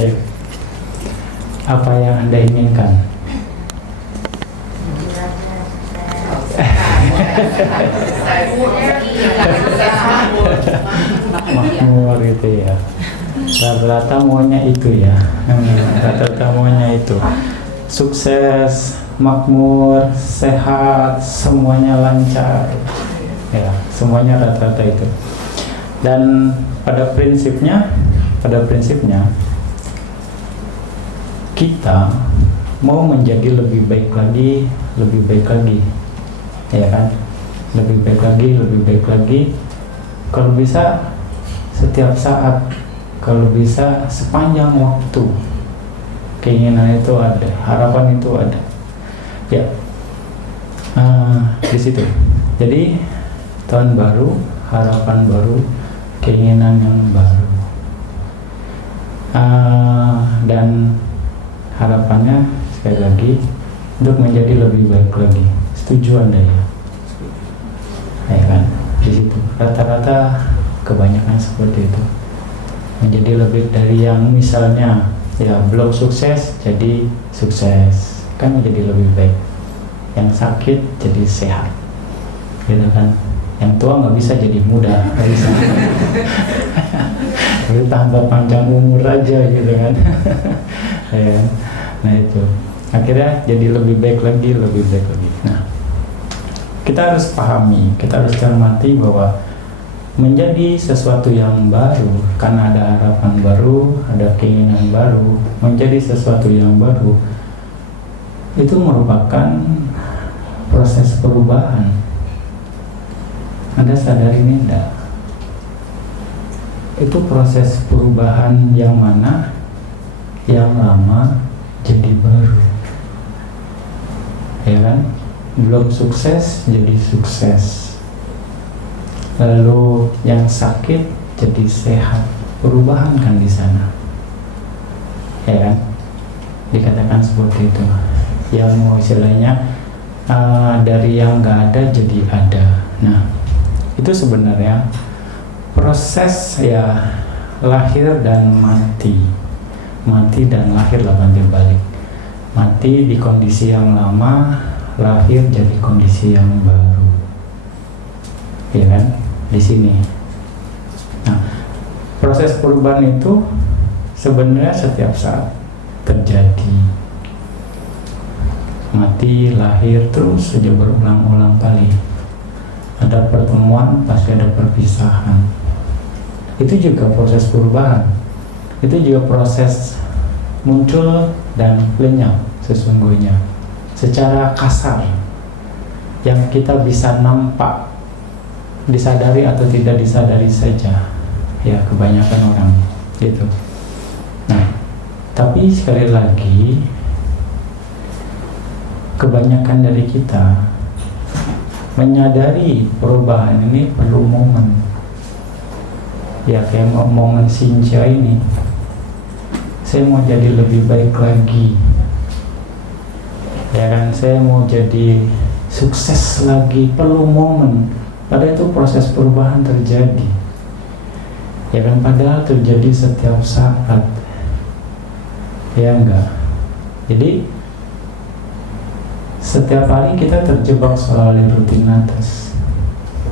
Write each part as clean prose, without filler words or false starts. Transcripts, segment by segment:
Ayo. Apa yang Anda inginkan? Makmur gitu ya. Rata-rata maunya itu ya. Rata-rata maunya itu. Sukses, makmur, sehat, semuanya lancar. Ya, semuanya rata-rata itu. Dan pada prinsipnya kita mau menjadi lebih baik lagi, ya kan? Lebih baik lagi. Kalau bisa setiap saat, kalau bisa sepanjang waktu. Keinginan itu ada, harapan itu ada. Ya, di situ. Jadi tahun baru, harapan baru, keinginan yang baru. Dan harapannya sekali lagi untuk menjadi lebih baik lagi. Setuju Anda ya? Ya kan? Di situ rata-rata kebanyakan seperti itu. Menjadi lebih dari yang misalnya ya belum sukses jadi sukses, kan menjadi lebih baik. Yang sakit jadi sehat, gitu kan? Yang tua nggak bisa jadi muda, nggak bisa. Tapi tambah panjang umur aja gitu kan. Ya, nah itu akhirnya jadi lebih baik lagi. Nah, kita harus pahami, kita harus cermati bahwa menjadi sesuatu yang baru, karena ada harapan baru, ada keinginan baru, menjadi sesuatu yang baru itu merupakan proses perubahan. Anda sadar ini enggak? Itu proses perubahan yang mana? Yang lama jadi baru, ya kan? Belum sukses jadi sukses, lalu yang sakit jadi sehat. Perubahan kan di sana, ya kan? Dikatakan seperti itu. Yang mau istilahnya dari yang nggak ada jadi ada. Nah, itu sebenarnya proses ya, lahir dan mati dan lahir lah, banting balik. Mati di kondisi yang lama, lahir jadi kondisi yang baru, ya kan? Di sini. Nah, proses perubahan itu sebenarnya setiap saat terjadi. Mati, lahir, terus saja berulang-ulang kali. Ada pertemuan, pasti ada perpisahan. Itu juga proses perubahan. Itu juga proses muncul dan lenyap sesungguhnya. Secara kasar, yang kita bisa nampak, disadari atau tidak disadari saja. Ya, kebanyakan orang gitu. Nah, tapi sekali lagi, kebanyakan dari kita menyadari perubahan ini perlu momen. Ya, kayak momen Sinja ini, saya mau jadi lebih baik lagi, ya kan? Saya mau jadi sukses lagi, perlu momen. Padahal itu proses perubahan terjadi, ya kan? Padahal terjadi setiap saat, ya enggak? Jadi setiap hari kita terjebak oleh rutinitas,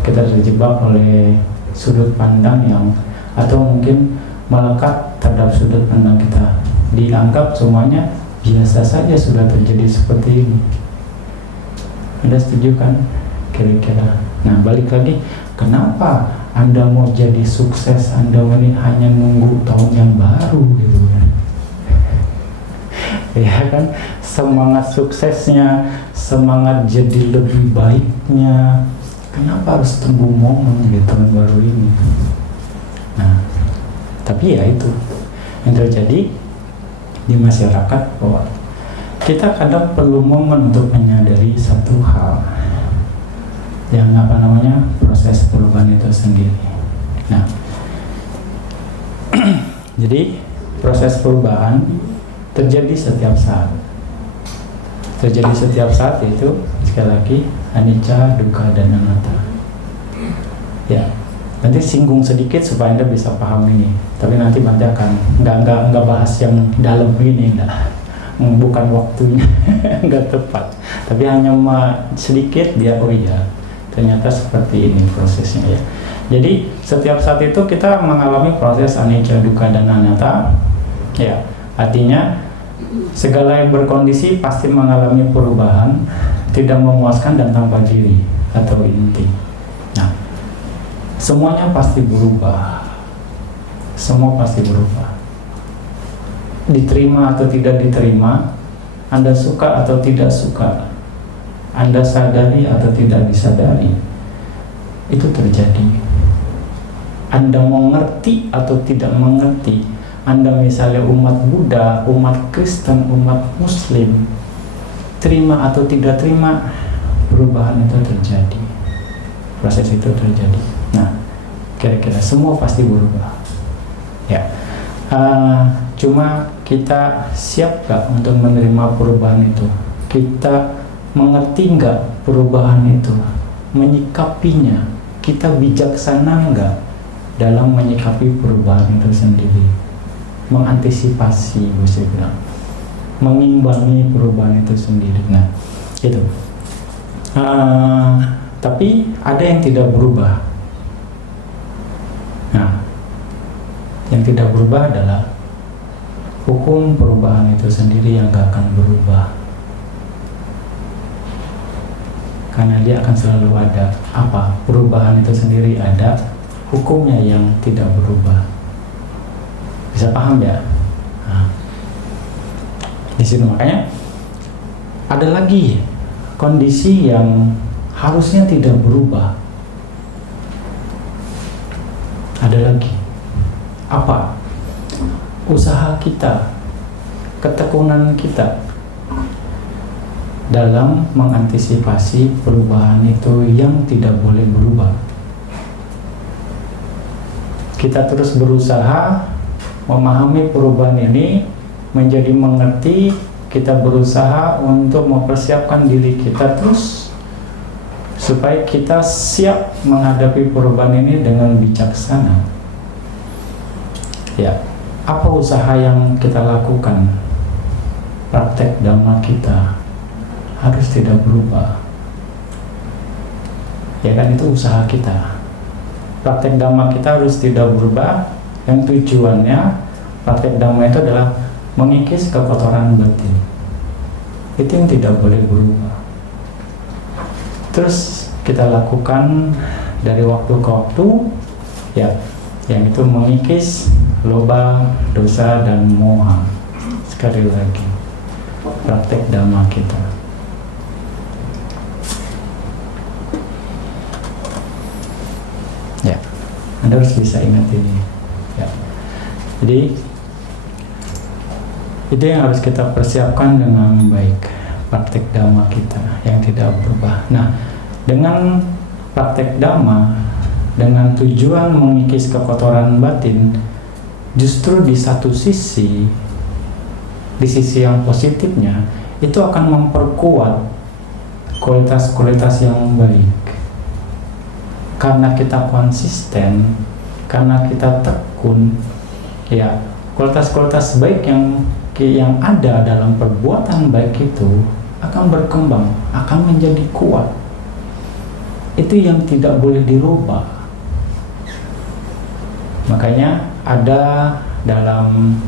kita terjebak oleh sudut pandang yang, atau mungkin melekat terhadap sudut pandang kita, dianggap semuanya biasa saja sudah terjadi seperti ini. Anda setuju kan? Kira-kira. Nah, balik lagi, kenapa Anda mau jadi sukses? Anda ini hanya nunggu tahun yang baru gitu kan? Ya kan, semangat suksesnya, semangat jadi lebih baiknya, kenapa harus tunggu momen di tahun baru ini? Nah, tapi ya itu yang terjadi di masyarakat, bahwa kita kadang perlu momen untuk menyadari satu hal, yang proses perubahan itu sendiri. Nah, jadi proses perubahan terjadi setiap saat. Itu sekali lagi anicca, dukkha, dan anatta. Ya, Nanti singgung sedikit supaya Anda bisa paham ini. Tapi nanti akan nggak bahas yang dalam ini, bukan waktunya, nggak tepat. Tapi hanya sedikit dia, oh iya, ternyata seperti ini prosesnya ya. Jadi setiap saat itu kita mengalami proses anicca, dukkha, dan anatta. Ya, artinya segala yang berkondisi pasti mengalami perubahan, tidak memuaskan dan tanpa diri atau inti. Nah, semuanya pasti berubah. Semua pasti berubah. Diterima atau tidak diterima, Anda suka atau tidak suka, Anda sadari atau tidak disadari, itu terjadi. Anda mengerti atau tidak mengerti, Anda misalnya umat Buddha, umat Kristen, umat Muslim, terima atau tidak terima, perubahan itu terjadi. Proses itu terjadi. Nah, kira-kira semua pasti berubah. Ya, cuma kita siap gak untuk menerima perubahan itu? Kita mengerti nggak perubahan itu? Menyikapinya? Kita bijaksana nggak dalam menyikapi perubahan itu sendiri? Mengantisipasi, bisa bilang, mengimbangi perubahan itu sendiri. Nah, itu. Tapi ada yang tidak berubah. Nah, yang tidak berubah adalah hukum perubahan itu sendiri yang gak akan berubah. Karena dia akan selalu ada. Apa? Perubahan itu sendiri ada, hukumnya yang tidak berubah. Bisa paham ya? Nah, di sini makanya ada lagi kondisi yang harusnya tidak berubah. Ada lagi. Apa? Usaha kita, ketekunan kita dalam mengantisipasi perubahan itu yang tidak boleh berubah. Kita terus berusaha memahami perubahan ini, menjadi mengerti. Kita berusaha untuk mempersiapkan diri kita terus supaya kita siap menghadapi perubahan ini dengan bijaksana. Ya, apa usaha yang kita lakukan? Praktek dhamma kita harus tidak berubah. Ya kan, itu usaha kita. Praktek dhamma kita harus tidak berubah. Yang tujuannya praktek dhamma itu adalah mengikis kekotoran batin. Itu yang tidak boleh berubah. Terus kita lakukan dari waktu ke waktu, ya, yang itu mengikis loba, dosa, dan moha. Sekali lagi, praktek dhamma kita. Ya, Anda harus bisa ingat ini. Ya. Jadi itu yang harus kita persiapkan dengan baik, praktek dhamma kita yang tidak berubah. Nah, dengan praktek dhamma, dengan tujuan mengikis kekotoran batin, justru di satu sisi, di sisi yang positifnya, itu akan memperkuat kualitas-kualitas yang baik. Karena kita konsisten, karena kita tekun, ya, kualitas-kualitas baik yang ada dalam perbuatan baik itu akan berkembang, akan menjadi kuat. Itu yang tidak boleh dirubah. Makanya ada dalam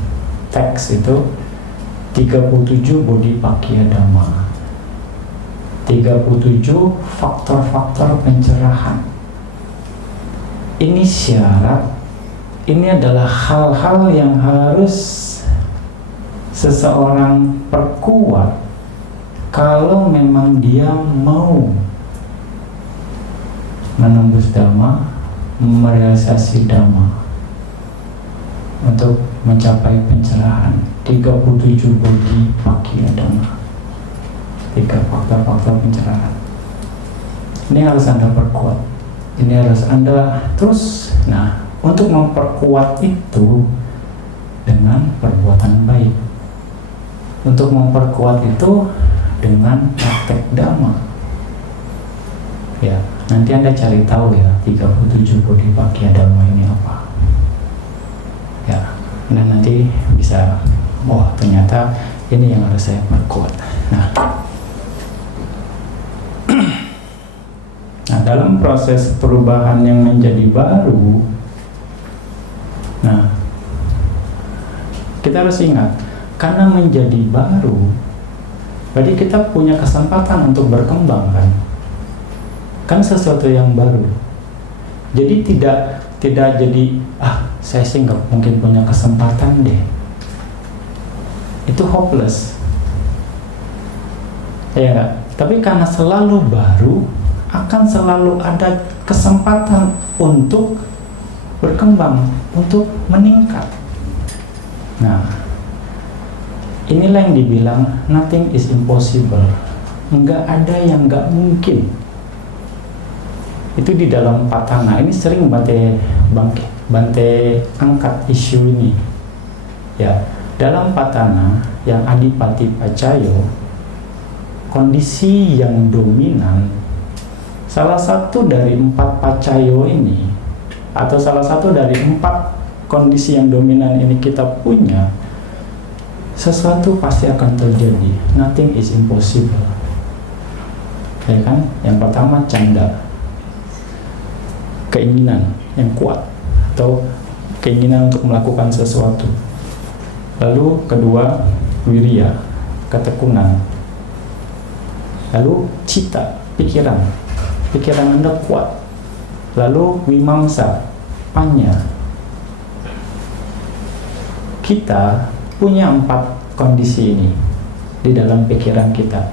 teks itu 37 Bodhipakkhya Dhamma, 37 faktor-faktor pencerahan. Ini syarat, ini adalah hal-hal yang harus seseorang perkuat kalau memang dia mau menembus dhamma, merealisasi dhamma, untuk mencapai pencerahan. 37 Bodhipakkhya Dhamma, 3 faktor-faktor pencerahan. Ini harus Anda perkuat, ini harus Anda terus. Nah, untuk memperkuat itu dengan perbuatan baik, untuk memperkuat itu dengan praktek dhamma. Ya, Nanti Anda cari tahu ya, 37 body Bhagya Dharma ini apa. Ya, dan nanti bisa, oh ternyata ini yang harus saya perkuat. Nah, dalam proses perubahan yang menjadi baru, nah, kita harus ingat, karena menjadi baru, berarti kita punya kesempatan untuk berkembang kan sesuatu yang baru. Jadi tidak jadi, saya sih nggak mungkin punya kesempatan deh. Itu hopeless. Ya nggak? Tapi karena selalu baru, akan selalu ada kesempatan untuk berkembang, untuk meningkat. Nah, inilah yang dibilang nothing is impossible. Nggak ada yang nggak mungkin. Itu di dalam Patana. Ini sering Bante angkat isu ini. Ya, dalam Patana yang Adipati Pacayo, kondisi yang dominan, salah satu dari 4 pacayo ini, atau salah satu dari 4 kondisi yang dominan ini kita punya, sesuatu pasti akan terjadi. Nothing is impossible. Ya kan? Yang pertama canda, keinginan yang kuat atau keinginan untuk melakukan sesuatu. Lalu kedua, wirya, ketekunan. Lalu cita, pikiran Anda kuat. Lalu wimamsa, panya. Kita punya 4 kondisi ini di dalam pikiran kita.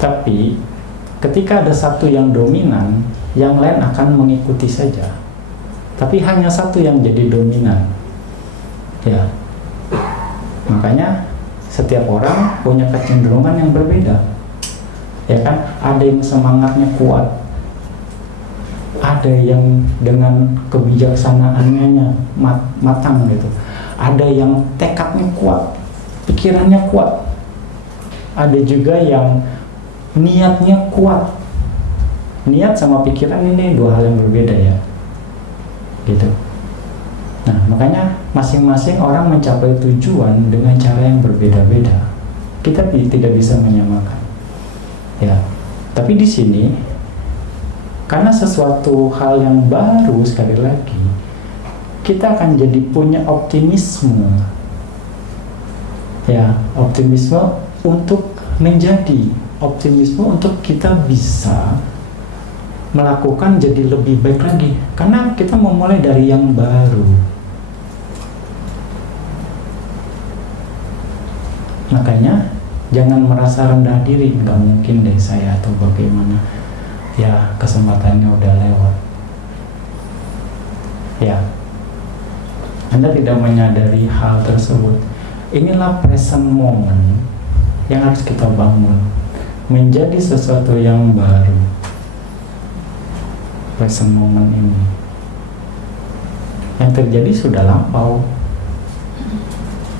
Tapi ketika ada satu yang dominan, yang lain akan mengikuti saja. Tapi hanya satu yang jadi dominan. Ya. Makanya setiap orang punya kecenderungan yang berbeda. Ya kan? Ada yang semangatnya kuat, ada yang dengan kebijaksanaannya matang gitu, ada yang tekadnya kuat, pikirannya kuat, ada juga yang niatnya kuat. Niat sama pikiran ini 2 hal yang berbeda ya, gitu. Nah, makanya masing-masing orang mencapai tujuan dengan cara yang berbeda-beda. Kita tidak bisa menyamakan. Ya, tapi di sini karena sesuatu hal yang baru, sekali lagi kita akan jadi punya optimisme. Ya, optimisme untuk menjadi, optimisme untuk kita bisa melakukan jadi lebih baik lagi, karena kita memulai dari yang baru. Makanya jangan merasa rendah diri, nggak mungkin deh saya atau bagaimana. Ya, kesempatannya udah lewat. Ya, Anda tidak menyadari hal tersebut. Inilah present moment yang harus kita bangun, menjadi sesuatu yang baru. Present moment ini, yang terjadi sudah lampau.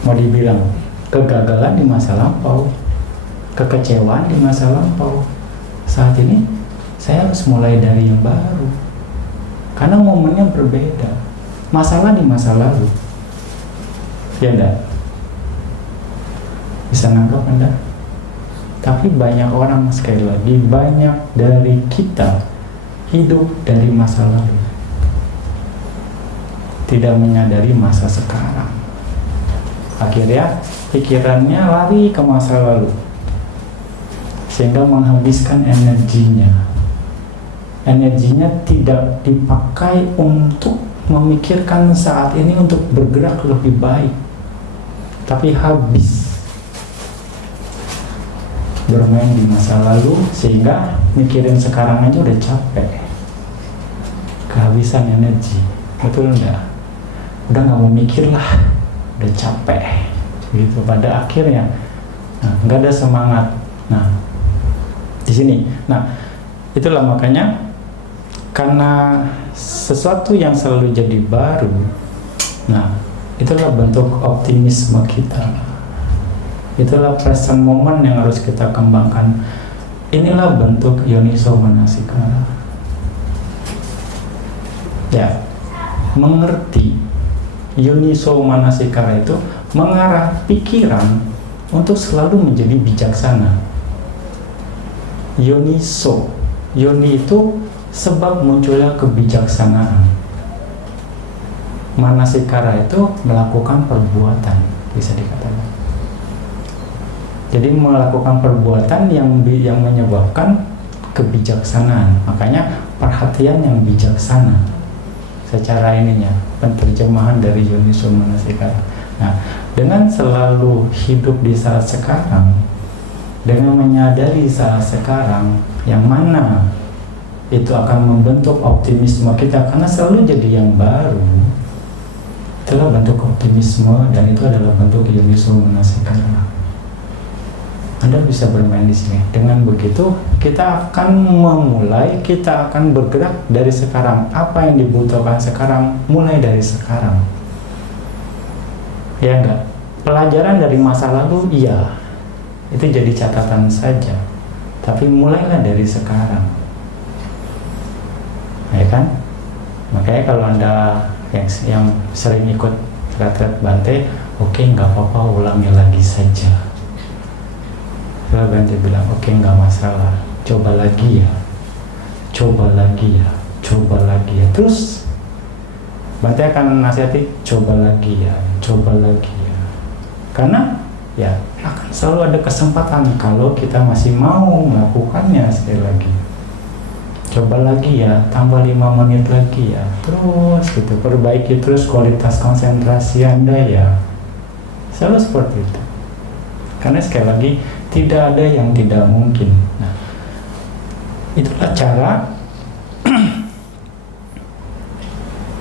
Mau dibilang kegagalan di masa lampau, kekecewaan di masa lampau. Saat ini saya harus mulai dari yang baru, karena momennya berbeda. Masalah di masa lalu, ya enggak? Bisa nangkap Anda? Tapi banyak orang, sekali lagi, banyak dari kita hidup dari masa lalu, tidak menyadari masa sekarang. Akhirnya pikirannya lari ke masa lalu, sehingga menghabiskan energinya tidak dipakai untuk memikirkan saat ini untuk bergerak lebih baik, tapi habis bermain di masa lalu, sehingga mikirin sekarang aja udah capek, kehabisan energi. Betul enggak? Udah nggak mau mikir lah, udah capek gitu. Pada akhirnya nggak ada semangat. Nah, di sini, itulah makanya, karena sesuatu yang selalu jadi baru, itulah bentuk optimisme kita. Itulah present moment yang harus kita kembangkan. Inilah bentuk yoniso manasikara. Ya, mengerti yoniso manasikara itu mengarah pikiran untuk selalu menjadi bijaksana. Yoniso, yoni itu sebab munculnya kebijaksanaan. Manasikara itu melakukan perbuatan, bisa dikatakan. Jadi melakukan perbuatan yang menyebabkan kebijaksanaan. Makanya perhatian yang bijaksana. Secara ininya, penerjemahan dari yoniso manasikara. Nah, dengan selalu hidup di saat sekarang, dengan menyadari saat sekarang yang mana itu akan membentuk optimisme kita, karena selalu jadi yang baru, itulah bentuk optimisme, dan itu adalah bentuk yoniso manasikara. Anda bisa bermain di sini. Dengan begitu, kita akan memulai, kita akan bergerak dari sekarang. Apa yang dibutuhkan sekarang, mulai dari sekarang. Ya enggak? Pelajaran dari masa lalu, iya. Itu jadi catatan saja. Tapi mulailah dari sekarang. Ya kan? Makanya kalau Anda yang sering ikut retret Bante, oke, nggak apa-apa, ulangi lagi saja. Lalu Bante bilang, oke, nggak masalah, coba lagi ya, coba lagi ya, coba lagi ya. Terus Bante akan nasihati, coba lagi ya, coba lagi ya. Karena ya akan selalu ada kesempatan kalau kita masih mau melakukannya. Sekali lagi, coba lagi ya, tambah 5 menit lagi ya, terus gitu, perbaiki terus kualitas konsentrasi Anda ya. Selalu seperti itu. Karena sekali lagi, tidak ada yang tidak mungkin. Nah, itulah cara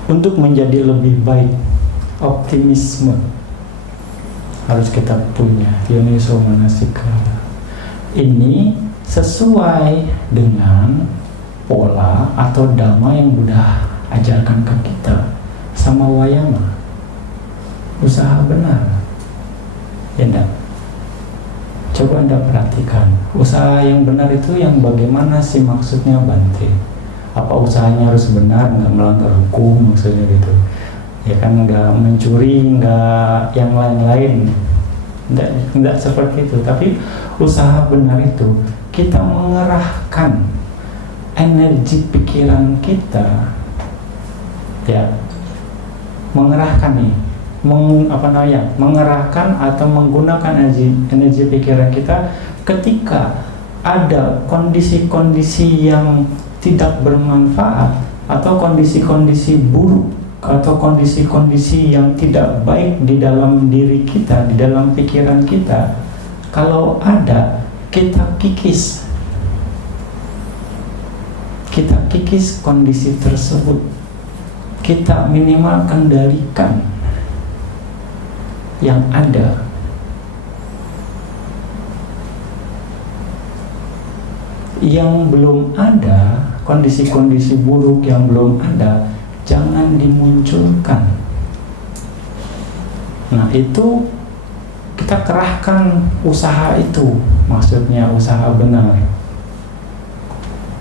untuk menjadi lebih baik. Optimisme harus kita punya, yoniso manasikara. Ini sesuai dengan pola atau dhamma yang Buddha ajarkan ke kita, sama wayama, usaha benar. Ya enggak? Coba Anda perhatikan, usaha yang benar itu yang bagaimana sih maksudnya Bante? Apa usahanya harus benar, nggak melanggar hukum maksudnya gitu? Ya kan, nggak mencuri, nggak yang lain-lain, nggak seperti itu. Tapi usaha benar itu kita mengerahkan energi pikiran kita, ya, mengerahkan nih, mengerahkan atau menggunakan energi pikiran kita ketika ada kondisi-kondisi yang tidak bermanfaat atau kondisi-kondisi buruk atau kondisi-kondisi yang tidak baik di dalam diri kita, di dalam pikiran kita. Kalau ada, kita kikis kondisi tersebut, kita minimal kendalikan yang ada. Yang belum ada, kondisi-kondisi buruk yang belum ada, jangan dimunculkan. Nah, itu kita kerahkan usaha itu, maksudnya usaha benar.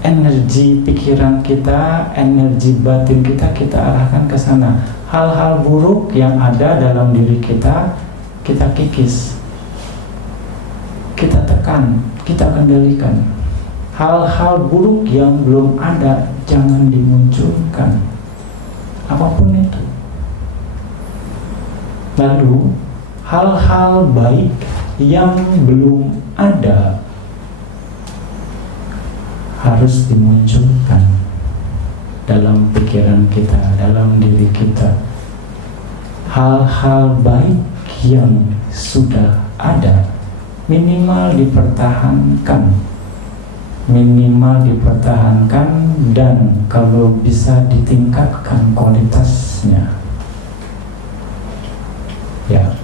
Energi pikiran kita, energi batin kita, kita arahkan ke sana. Hal-hal buruk yang ada dalam diri kita, kita kikis, kita tekan, kita kendalikan. Hal-hal buruk yang belum ada, jangan dimunculkan, apapun itu. Lalu, hal-hal baik yang belum ada harus dimunculkan dalam pikiran kita, dalam diri kita. Hal-hal baik yang sudah ada minimal dipertahankan, dan kalau bisa ditingkatkan kualitasnya. Ya,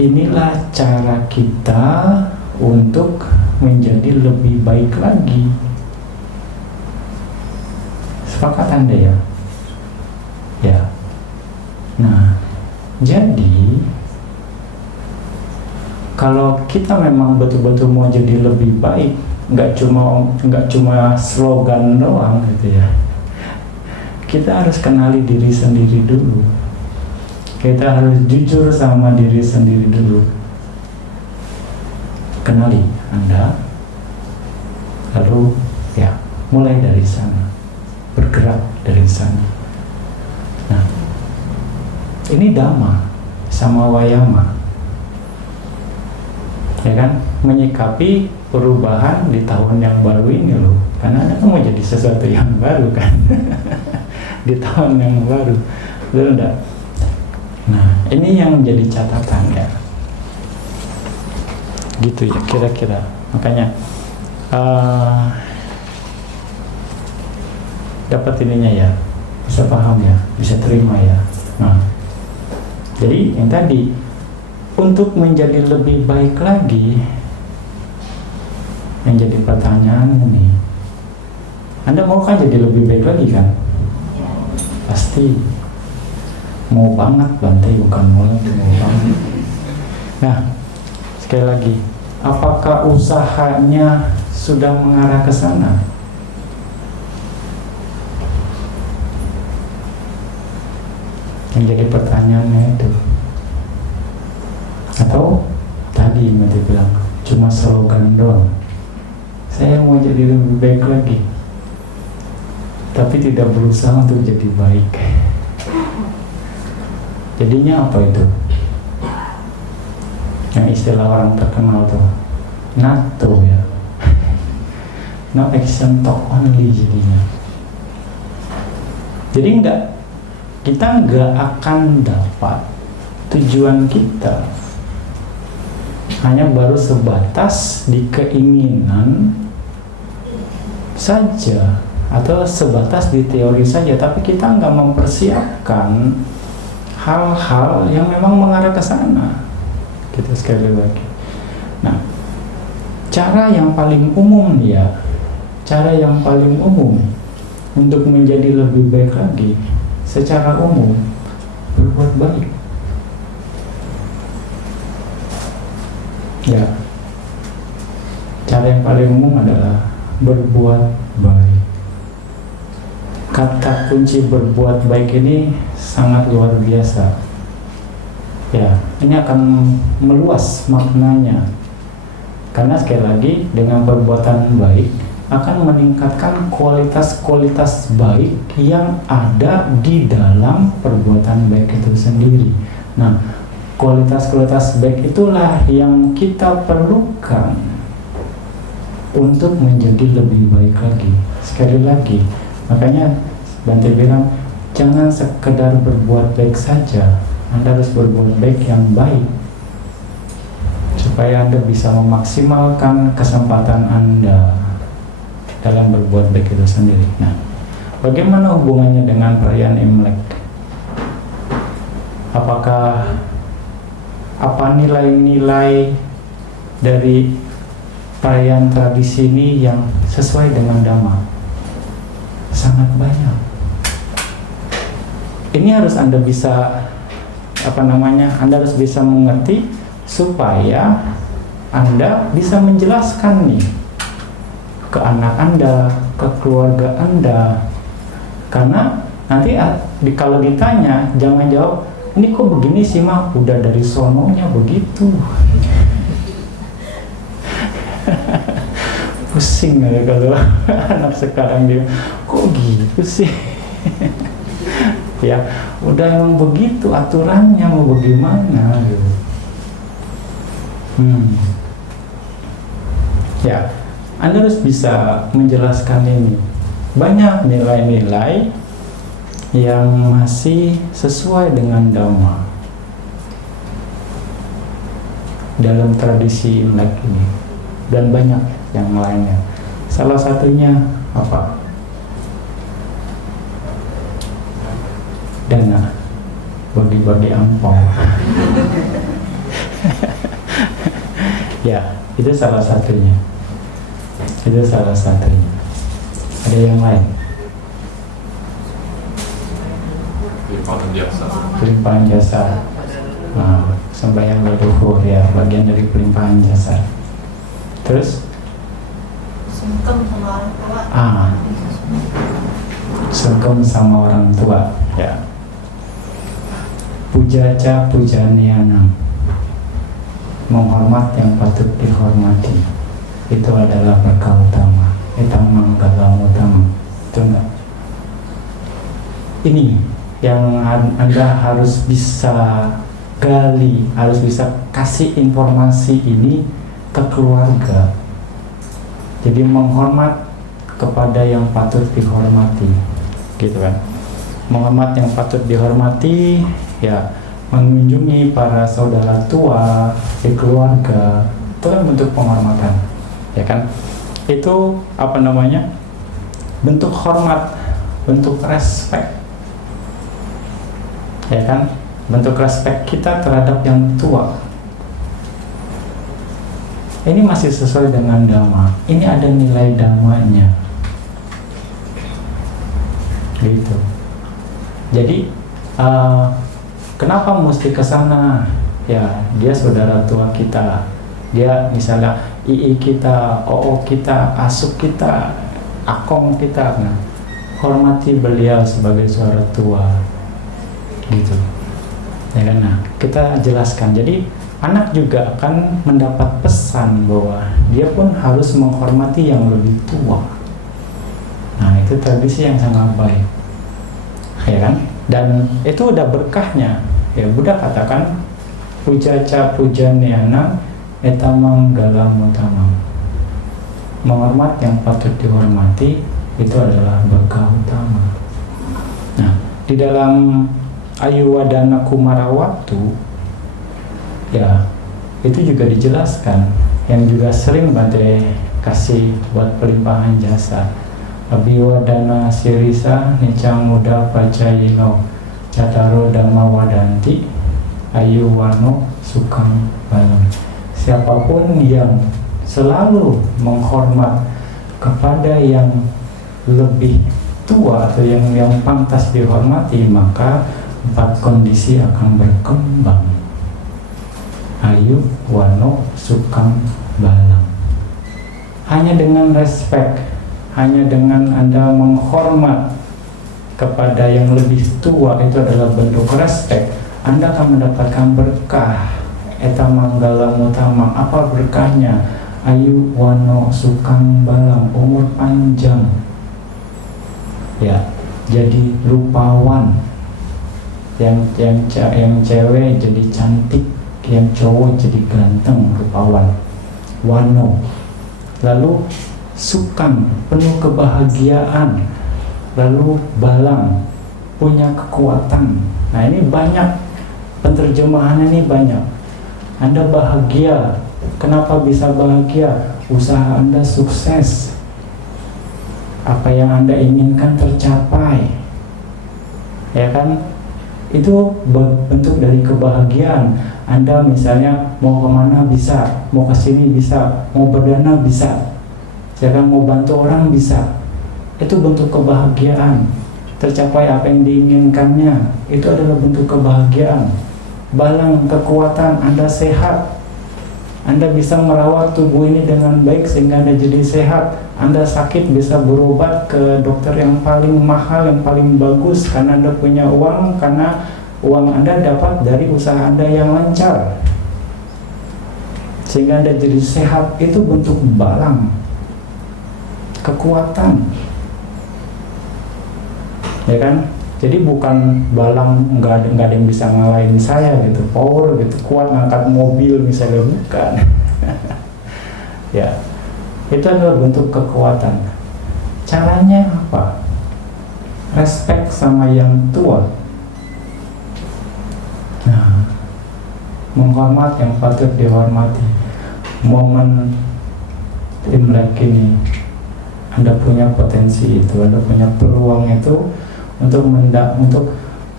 inilah cara kita untuk menjadi lebih baik lagi. Sepakat Anda ya? Ya. Nah, jadi kalau kita memang betul-betul mau jadi lebih baik, nggak cuma slogan doang gitu ya. Kita harus kenali diri sendiri dulu. Kita harus jujur sama diri sendiri dulu. Kenali Anda, lalu ya mulai dari sana, bergerak dari sana. Nah, ini Dhamma sama Wayama, ya kan, menyikapi perubahan di tahun yang baru ini loh, karena Anda kan mau jadi sesuatu yang baru kan. Di tahun yang baru, betul enggak? Nah, ini yang menjadi catatan ya, gitu ya kira-kira. Makanya dapat ininya ya, bisa paham ya, bisa terima ya. Nah, jadi yang tadi, untuk menjadi lebih baik lagi, yang jadi pertanyaan ini, Anda mau kan jadi lebih baik lagi kan? Pasti mau banget, Bante, bukan mau banget. Nah, sekali lagi, apakah usahanya sudah mengarah ke sana? Yang jadi pertanyaannya itu. Atau tadi Mati bilang cuma slogan doang, saya mau jadi lebih baik lagi, tapi tidak berusaha untuk jadi baik. Jadinya apa itu? Yang istilah orang terkenal tuh, NATO ya. No action talk only jadinya. Jadi kita nggak akan dapat tujuan kita hanya baru sebatas di keinginan saja, atau sebatas di teori saja, tapi kita nggak mempersiapkan hal-hal yang memang mengarah ke sana. Kita sekali lagi. Nah, cara yang paling umum ya, cara yang paling umum untuk menjadi lebih baik lagi, secara umum berbuat baik. Ya, cara yang paling umum adalah berbuat baik. Kata kunci berbuat baik ini sangat luar biasa. Ya, ini akan meluas maknanya. Karena sekali lagi, dengan perbuatan baik akan meningkatkan kualitas-kualitas baik yang ada di dalam perbuatan baik itu sendiri. Nah, kualitas-kualitas baik itulah yang kita perlukan untuk menjadi lebih baik lagi. Sekali lagi, makanya Bante bilang, jangan sekedar berbuat baik saja, Anda harus berbuat baik yang baik, supaya Anda bisa memaksimalkan kesempatan Anda dalam berbuat baik itu sendiri. Nah, bagaimana hubungannya dengan perayaan Imlek? Apa nilai-nilai dari perayaan tradisi ini yang sesuai dengan Dhamma? Sangat banyak. Ini harus Anda bisa Anda harus bisa mengerti supaya Anda bisa menjelaskan nih ke anak Anda, ke keluarga Anda. Karena nanti kalau ditanya, jangan jawab, ini kok begini sih mah, udah dari sononya begitu. Pusing ya kalau anak sekarang dia, kok gitu sih. Ya, udah emang begitu aturannya, mau bagaimana gitu. Ya, Anda harus bisa menjelaskan ini. Banyak nilai-nilai yang masih sesuai dengan Dhamma dalam tradisi Imlek ini, dan banyak yang lainnya. Salah satunya apa? Dana, bagi-bagi ampau. Ya, itu salah satunya. Itu salah satunya. Ada yang lain? Limpahan jasa. Limpahan jasa. Nah, sembahyang leluhur ya, bagian dari pelimpahan jasa. Terus sungkem sama orang tua. Sungkem sama orang tua ya. Pujaca pujanianam, menghormat yang patut dihormati, itu adalah berkah utama. Etam manggalam utama. Itu enggak? Ini yang Anda harus bisa gali, harus bisa kasih informasi ini ke keluarga. Jadi menghormat kepada yang patut dihormati, gitu kan? Menghormat yang patut dihormati, ya mengunjungi para saudara tua di keluarga, itu kan bentuk penghormatan, ya kan? Itu apa namanya? Bentuk hormat, bentuk respect, ya kan? Bentuk respect kita terhadap yang tua. Ini masih sesuai dengan dhamma. Ini ada nilai dhammanya, gitu. Jadi kenapa mesti ke sana? Ya, dia saudara tua kita. Dia misalnya ii kita, oo kita, asuk kita, akong kita. Nah, hormati beliau sebagai saudara tua, gitu. Ya kan? Nah, kita jelaskan. Jadi anak juga akan mendapat pesan bahwa dia pun harus menghormati yang lebih tua. Nah, itu tradisi yang sangat baik, ya kan? Dan itu udah berkahnya. Ya, Buddha katakan pujaca pujanianam etamang galam utamam. Menghormat yang patut dihormati itu adalah berkah utama. Nah, di dalam Ayuwadana Kumarawatu, ya itu juga dijelaskan, yang juga sering Bante kasih buat pelimpahan jasa. Abiwadana sirisa nicang muda pacayino cataro dhamma wadanti ayuwano sukang balam. Siapapun yang selalu menghormat kepada yang lebih tua atau yang pantas dihormati, maka 4 kondisi akan berkembang. Ayu, wano, sukam, balam. Hanya dengan respect, hanya dengan Anda menghormat kepada yang lebih tua, itu adalah bentuk respect, Anda akan mendapatkan berkah. Eta manggala mutama. Apa berkahnya? Ayu, wano, sukam, balam. Umur panjang. Ya, jadi rupawan. Yang cewek jadi cantik, yang cowok jadi ganteng, rupawan. Wano. Lalu sukam, penuh kebahagiaan. Lalu balang, punya kekuatan. Nah, ini banyak penterjemahannya, ini banyak. Anda bahagia. Kenapa bisa bahagia? Usaha Anda sukses. Apa yang Anda inginkan tercapai. Ya kan? Itu bentuk dari kebahagiaan. Anda misalnya mau kemana bisa, mau ke sini bisa, mau berdana bisa, jangan mau bantu orang bisa. Itu bentuk kebahagiaan. Tercapai apa yang diinginkannya, itu adalah bentuk kebahagiaan. Balang, kekuatan, Anda sehat, Anda bisa merawat tubuh ini dengan baik sehingga Anda jadi sehat. Anda sakit bisa berobat ke dokter yang paling mahal, yang paling bagus, karena Anda punya uang, karena uang Anda dapat dari usaha Anda yang lancar, sehingga Anda jadi sehat. Itu bentuk balang, kekuatan, ya kan? Jadi bukan balang nggak ada yang bisa ngalahin saya gitu, power gitu, kuat ngangkat mobil misalnya, bukan. Ya, itu adalah bentuk kekuatan. Caranya apa? Respect sama yang tua. Nah, menghormat yang patut dihormati. Momen Imlek ini, Anda punya potensi itu, Anda punya peluang itu untuk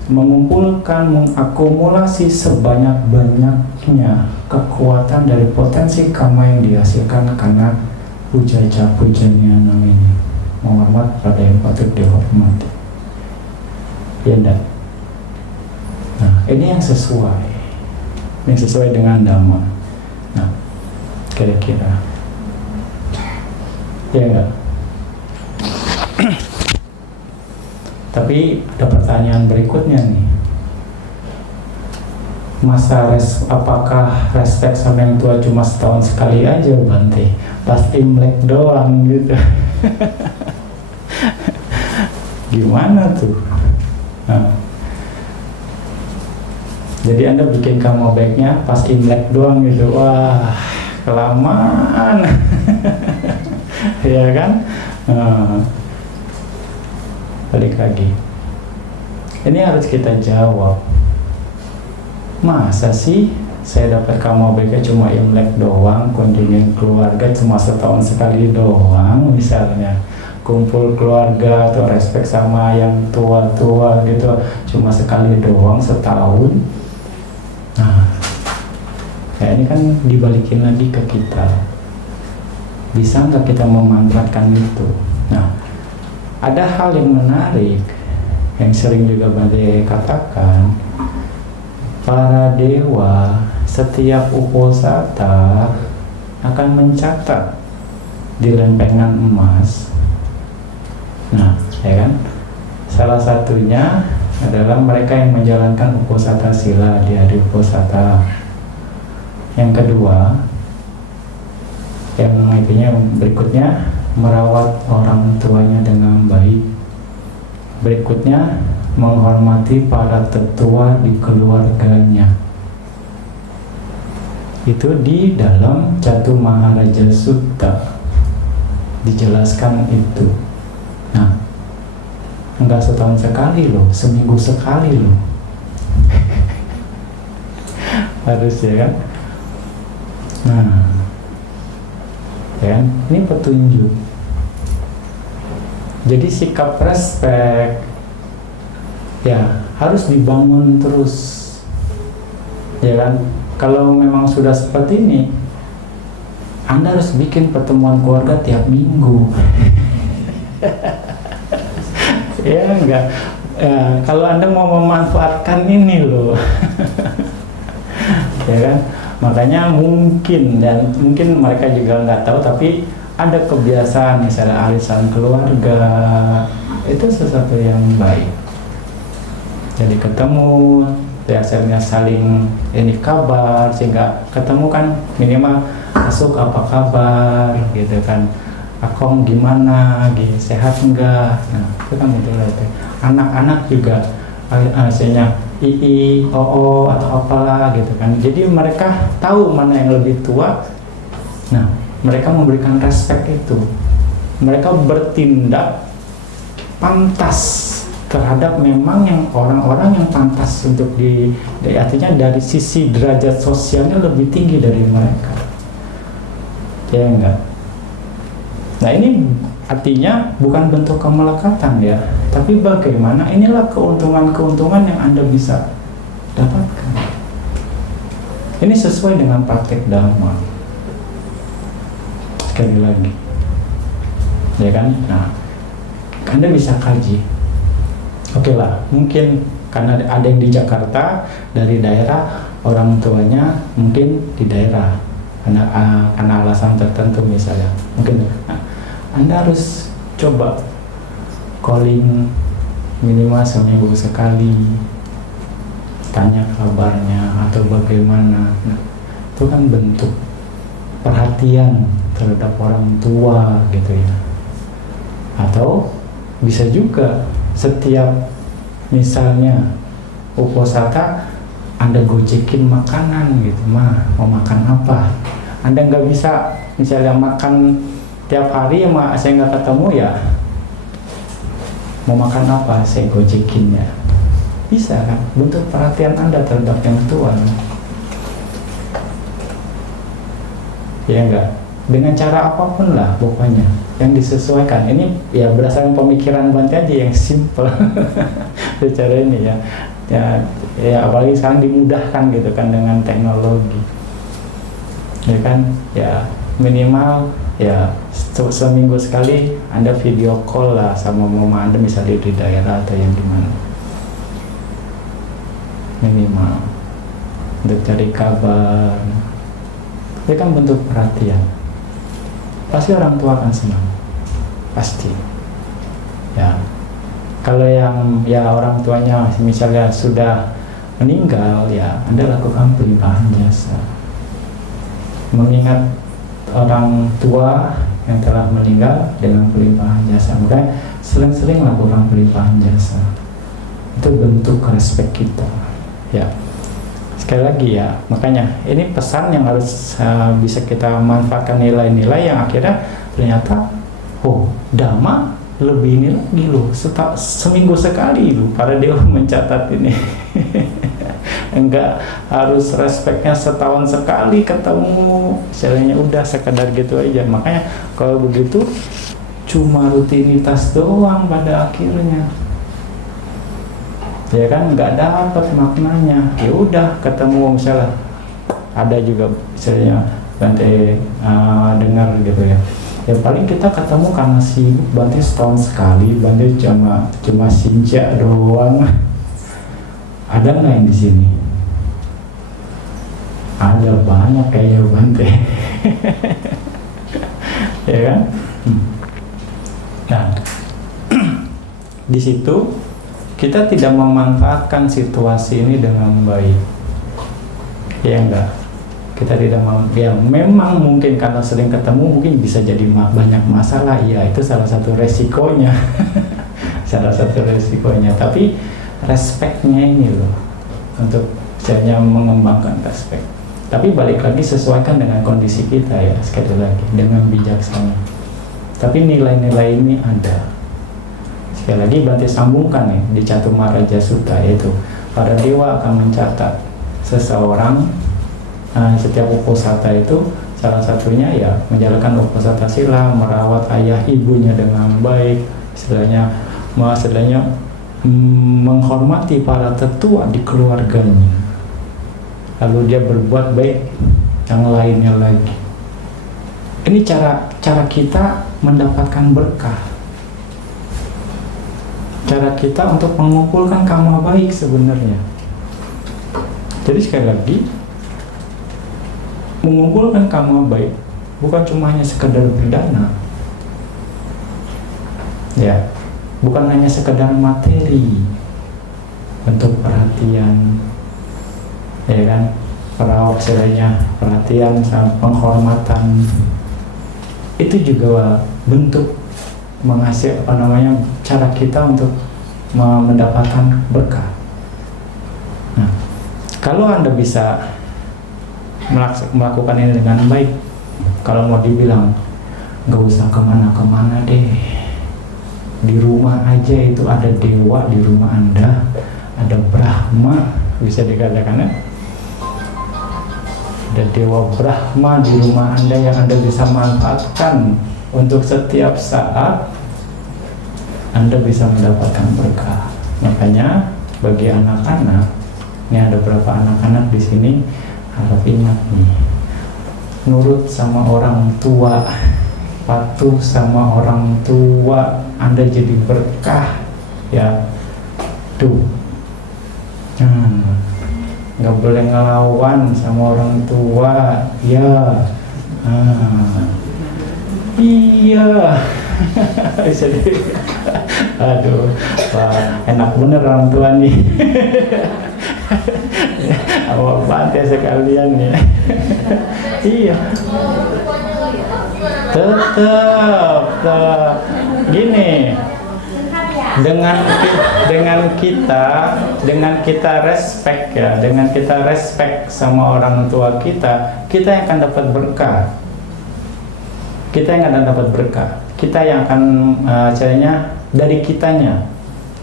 mengumpulkan, mengakumulasi sebanyak-banyaknya kekuatan dari potensi karma yang dihasilkan karena pujaca pujanianam ini, menghormat pada yang patut dihormati. Ya enggak? Nah, ini yang sesuai. yang sesuai dengan dhamma. Nah, kira-kira ya enggak? Tapi ada pertanyaan berikutnya nih. Apakah respect sama yang tua cuma setahun sekali aja, Bante? Pas Imlek doang gitu. Gimana tuh? Nah, jadi Anda bikin kamu baiknya pas Imlek doang gitu. Wah, kelamaan. Ya kan? Balik lagi. Ini harus kita jawab. Masa sih saya dapat kamu baiknya cuma Imlek doang, kunjungin keluarga cuma setahun sekali doang, misalnya kumpul keluarga atau respect sama yang tua-tua gitu cuma sekali doang setahun. Nah, kayak ini kan dibalikin lagi ke kita, bisa nggak kita memanfaatkan itu? Nah, ada hal yang menarik yang sering juga Bante katakan, para dewa setiap uposatha akan mencatat di lempengan emas. Nah, ya kan? Salah satunya adalah mereka yang menjalankan uposatha sila di hari uposatha. Yang kedua, yang intinya berikutnya, merawat orang tuanya dengan baik. Berikutnya, menghormati para tetua di keluarganya. Itu di dalam Catu Maharaja Sutta dijelaskan itu. Nah, enggak setahun sekali loh, seminggu sekali loh. Harus ya kan? Nah, ya kan? Ini petunjuk. Jadi sikap respect ya harus dibangun terus, ya kan? Kalau memang sudah seperti ini, Anda harus bikin pertemuan keluarga tiap minggu. Ya enggak? Ya, kalau Anda mau memanfaatkan ini loh. Ya kan? Makanya mungkin mereka juga nggak tahu, tapi ada kebiasaan misalnya arisan keluarga, itu sesuatu yang baik. Jadi ketemu, biasanya saling ini kabar, sehingga ketemu kan minimal masuk apa kabar gitu kan, Akong gimana, sehat enggak. Nah, itu kan betul itu. Anak-anak juga hasilnya ii, oo atau apalah gitu kan. Jadi mereka tahu mana yang lebih tua. Nah, mereka memberikan respect itu. Mereka bertindak pantas terhadap memang yang orang-orang yang pantas untuk artinya dari sisi derajat sosialnya lebih tinggi dari mereka. Ya enggak? Nah, ini artinya bukan bentuk kemelekatan ya, tapi bagaimana inilah keuntungan-keuntungan yang Anda bisa dapatkan. Ini sesuai dengan praktek Dhamma. Sekali lagi, ya kan? Nah, Anda bisa kaji. Oke lah, mungkin karena ada yang di Jakarta, dari daerah, orang tuanya mungkin di daerah karena alasan tertentu misalnya. Mungkin Anda harus coba calling minimal seminggu sekali, tanya kabarnya atau bagaimana. Nah, itu kan bentuk perhatian terhadap orang tua gitu ya. Atau bisa juga setiap misalnya uposatha Anda gojekin makanan gitu, mau makan apa? Anda nggak bisa misalnya makan tiap hari saya nggak ketemu ya, mau makan apa saya gojekin ya, bisa kan? Bentuk perhatian Anda terhadap yang tua, ya enggak? Dengan cara apapun lah pokoknya yang disesuaikan. Ini ya berdasarkan pemikiran Bante aja yang simple. Cara ini ya apalagi sekarang dimudahkan gitu kan dengan teknologi, ya kan? Ya minimal ya seminggu sekali Anda video call lah sama mama Anda misalnya di daerah atau yang di mana, minimal. untuk cari kabar. Itu kan bentuk perhatian. Pasti orang tua akan senang, pasti. Ya, kalau yang ya orang tuanya misalnya sudah meninggal, ya Anda lakukan pelimpahan jasa. Mengingat orang tua yang telah meninggal dengan pelimpahan jasa, makanya sering-sering lakukan pelimpahan jasa. Itu bentuk respect kita. Ya, sekali lagi ya, makanya ini pesan yang harus bisa kita manfaatkan, nilai-nilai yang akhirnya ternyata Dhamma lebih ini lagi loh, seminggu sekali loh para dewa mencatat ini. Enggak harus respectnya setahun sekali ketemu, misalnya udah sekedar gitu aja. Makanya kalau begitu cuma rutinitas doang pada akhirnya, ya kan, nggak dapat maknanya. Ya udah ketemu, misalnya ada juga misalnya Bante dengar gitu ya, ya paling kita ketemu karena sibuk, Bante setahun sekali, Bante cuma sinja doang. Ada nggak yang di sini? Ada banyak kayaknya Bante. Ya kan? Nah, di situ kita tidak memanfaatkan situasi ini dengan baik. Ya enggak? Kita tidak ya memang mungkin karena sering ketemu mungkin bisa jadi banyak masalah. Ya, itu salah satu resikonya. Salah satu resikonya. Tapi respectnya ini loh, untuk misalnya mengembangkan respect. Tapi balik lagi sesuaikan dengan kondisi kita ya, sekali lagi dengan bijaksana. Tapi nilai-nilai ini ada. Sekali lagi Bante sambungkan nih di Catumaraja Sutta, yaitu para dewa akan mencatat seseorang, setiap uposatha itu salah satunya ya menjalankan uposatha sila, merawat ayah ibunya dengan baik, istilahnya menghormati para tetua di keluarganya, lalu dia berbuat baik yang lainnya lagi. Ini cara kita mendapatkan berkah, cara kita untuk mengumpulkan karma baik sebenarnya. Jadi sekali lagi, mengumpulkan karma baik bukan cuma hanya sekedar berdana, ya, bukan hanya sekedar materi, bentuk perhatian, ya kan, perhatian, penghormatan, itu juga bentuk menghasil cara kita untuk mendapatkan berkah. Nah, kalau Anda bisa melakukan ini dengan baik, kalau mau dibilang nggak usah kemana-kemana deh, di rumah aja itu ada dewa di rumah Anda, ada Brahma, bisa dikatakan ya, ada dewa Brahma di rumah Anda yang Anda bisa manfaatkan untuk setiap saat Anda bisa mendapatkan berkah. Makanya bagi anak-anak, ini ada berapa anak-anak di sini, harap ingat nih, nurut sama orang tua, patuh sama orang tua, Anda jadi berkah ya. Tuh, nggak boleh ngelawan sama orang tua ya. Iya. Bisa aduh, wah, enak bener orang tua nih. Awal banget ya sekalian ya. Iya, tetap gini, dengan kita respect ya, dengan kita respect sama orang tua kita yang akan dapat berkah. Kita yang akan dapat berkah. Kita yang akan caranya dari kitanya.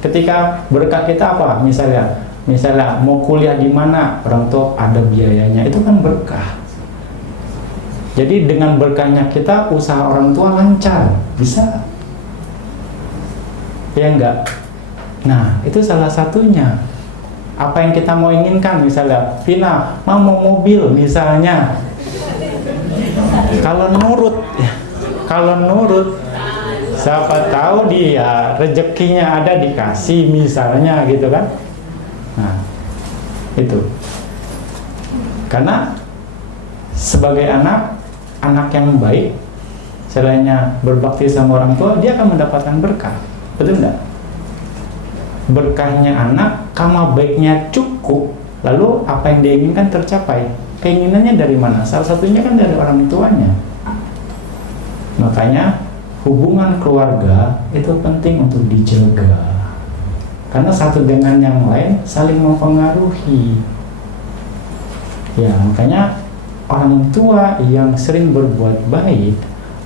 Ketika berkah kita apa? Misalnya mau kuliah di mana, orang tua ada biayanya, itu kan berkah. Jadi dengan berkahnya kita, usaha orang tua lancar, bisa. Ya enggak? Nah, itu salah satunya. Apa yang kita mau inginkan, misalnya Vina mau mobil misalnya, kalau nurut siapa tahu dia rezekinya ada dikasih misalnya gitu kan. Nah, itu Karena sebagai anak yang baik, selainnya berbakti sama orang tua, dia akan mendapatkan berkah. Betul enggak? Berkahnya anak, karma baiknya cukup, lalu apa yang dia inginkan tercapai. Keinginannya dari mana? Salah satunya kan dari orang tuanya. Makanya hubungan keluarga itu penting untuk dijaga. Karena satu dengan yang lain saling mempengaruhi. Ya, makanya orang tua yang sering berbuat baik,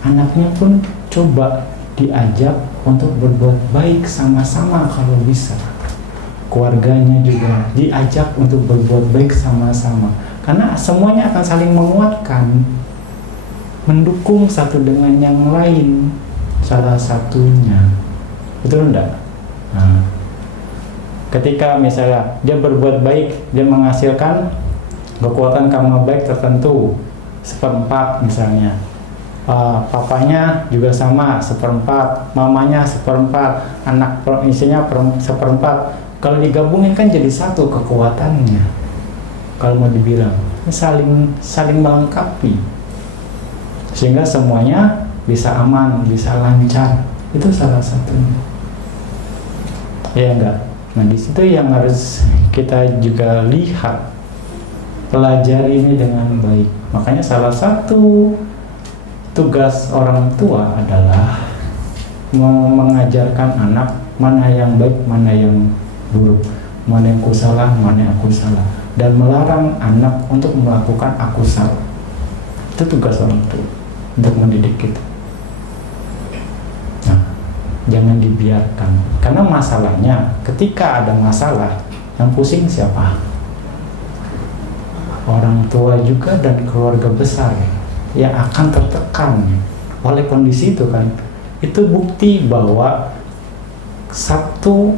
anaknya pun coba diajak untuk berbuat baik sama-sama kalau bisa. Keluarganya juga diajak untuk berbuat baik sama-sama. Karena semuanya akan saling menguatkan, mendukung satu dengan yang lain, salah satunya. Betul enggak? Nah, ketika misalnya dia berbuat baik, dia menghasilkan kekuatan karma baik tertentu, 1/4 misalnya. Papanya juga sama, 1/4, mamanya 1/4, anak isinya 1/4. Kalau digabungin kan jadi satu kekuatannya. Kalau mau dibilang, saling melengkapi, sehingga semuanya bisa aman, bisa lancar. Itu salah satunya. Ya enggak? Nah, di situ yang harus kita juga lihat, pelajari ini dengan baik. Makanya salah satu tugas orang tua adalah mengajarkan anak mana yang baik, mana yang buruk, mana yang aku salah, mana yang aku salah, dan melarang anak untuk melakukan aku salah. Itu tugas orang tua untuk mendidik kita. Nah, jangan dibiarkan, karena masalahnya ketika ada masalah, yang pusing siapa? Orang tua juga dan keluarga besar yang akan tertekan oleh kondisi itu kan. Itu bukti bahwa satu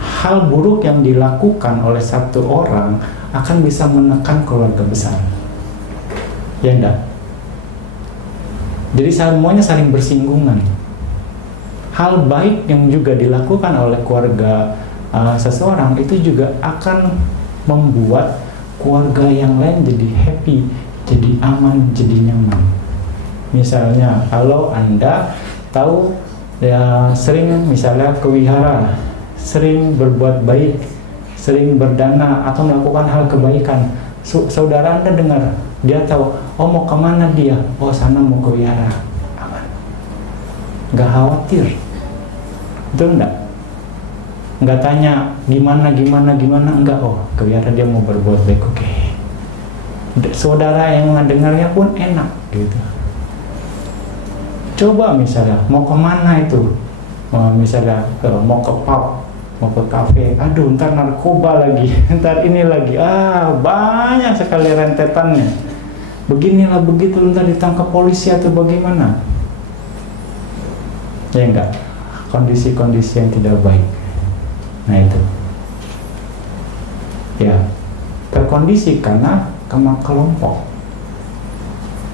hal buruk yang dilakukan oleh satu orang akan bisa menekan keluarga besar. Ya enggak? Jadi semuanya saling bersinggungan. Hal baik yang juga dilakukan oleh keluarga seseorang itu juga akan membuat keluarga yang lain jadi happy, jadi aman, jadi nyaman. Misalnya kalau Anda tahu ya, sering misalnya ke wihara, sering berbuat baik, sering berdana atau melakukan hal kebaikan, saudara Anda dengar, dia tahu, oh mau kemana dia? Oh sana mau ke wihara, aman, nggak khawatir. Betul enggak? Nggak tanya gimana, enggak, oh ke wihara dia mau berbuat baik, oke. Saudara yang mendengarnya pun enak gitu. Coba misalnya mau kemana itu, misalnya mau ke pub, mau ke kafe, aduh ntar narkoba lagi, ntar ini lagi, banyak sekali rentetannya, beginilah begitu, ntar ditangkap polisi atau bagaimana. Ya enggak, kondisi-kondisi yang tidak baik. Nah itu ya terkondisi karena kelompok,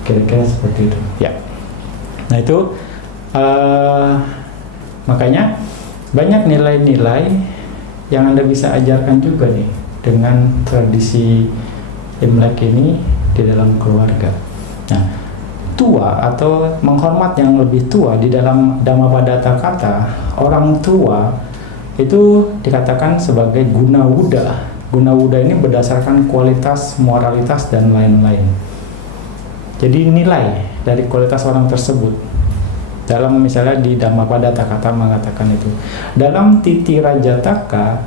kira-kira seperti itu ya. Nah itu makanya banyak nilai-nilai yang Anda bisa ajarkan juga nih dengan tradisi Imlek ini di dalam keluarga. Nah, tua atau menghormat yang lebih tua di dalam Dhammapada kata, orang tua itu dikatakan sebagai guna wuda. Guna wuda ini berdasarkan kualitas, moralitas, dan lain-lain. Jadi nilai dari kualitas orang tersebut. Dalam misalnya di Dhammapada kata mengatakan itu. Dalam Titi Rajataka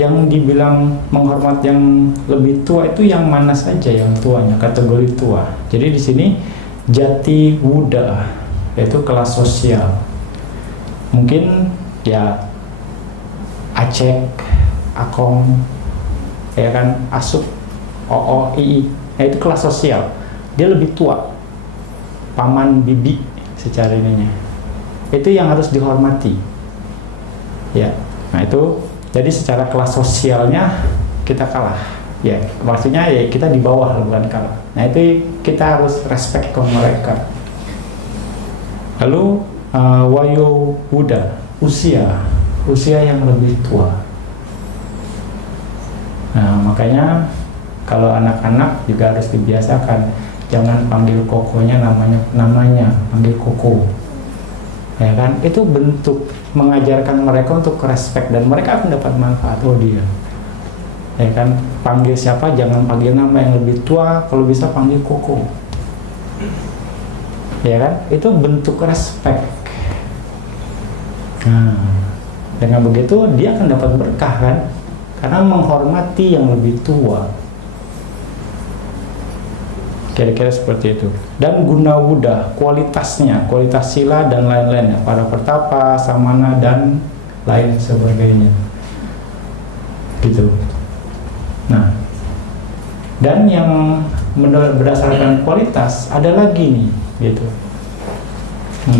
yang dibilang menghormat yang lebih tua itu yang mana saja yang tuanya, kategori tua. Jadi di sini jati wuda, yaitu kelas sosial. Mungkin ya acek, akong, ya kan, asuk, oo, ii, itu kelas sosial. Dia lebih tua, paman, bibi secara ininya. Itu yang harus dihormati. Ya, nah itu jadi secara kelas sosialnya kita kalah. Ya, maksudnya ya kita di bawah, bukan kalah. Nah itu kita harus respect ke mereka. Lalu wayo wuda, usia yang lebih tua. Nah makanya Kalau anak-anak juga harus dibiasakan, jangan panggil kokonya namanya panggil koko, ya kan? Itu bentuk mengajarkan mereka untuk respect dan mereka akan dapat manfaat. Oh dia, ya kan? Panggil siapa jangan panggil nama yang lebih tua, kalau bisa panggil koko, ya kan? Itu bentuk respect. Nah, dengan begitu dia akan dapat berkah kan, karena menghormati yang lebih tua. Kira-kira seperti itu. Dan guna wuda, kualitasnya, kualitas sila dan lain-lainnya, para pertapa, samana dan lain sebagainya. Gitu. Nah, dan yang berdasarkan kualitas ada lagi nih, gitu.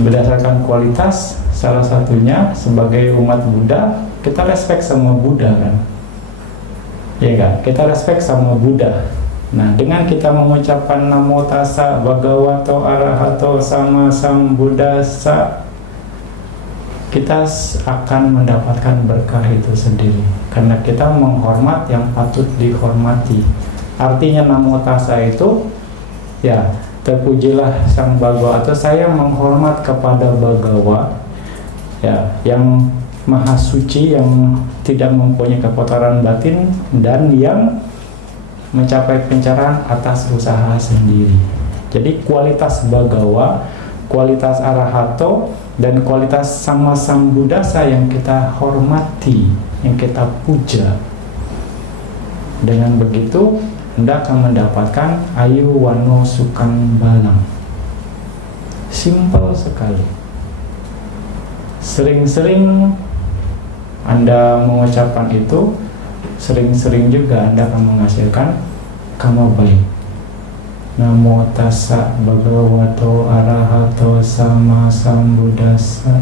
Berdasarkan kualitas, salah satunya sebagai umat Buddha, kita respect sama Buddha kan, ya kan? Kita respect sama Buddha. Nah, dengan kita mengucapkan Namo Tassa Bhagavato Arahato Sama Sambuddhassa, kita akan mendapatkan berkah itu sendiri, karena kita menghormat yang patut dihormati. Artinya Namo Tassa itu, ya, terpujilah Sang Bhagawa, atau saya menghormat kepada Bhagawa, ya, yang maha suci, yang tidak mempunyai kekotoran batin dan yang mencapai pencerahan atas usaha sendiri. Jadi kualitas Bhagawa, kualitas Arahato, dan kualitas Sama Sambuddhassa yang kita hormati, yang kita puja. Dengan begitu Anda akan mendapatkan ayu wano sukang balang. Simple sekali. Sering-sering Anda mengucapkan itu, sering-sering juga Anda akan menghasilkan karma baik. Namo Tassa Bhagavato Arahato Sama Sambuddhassa.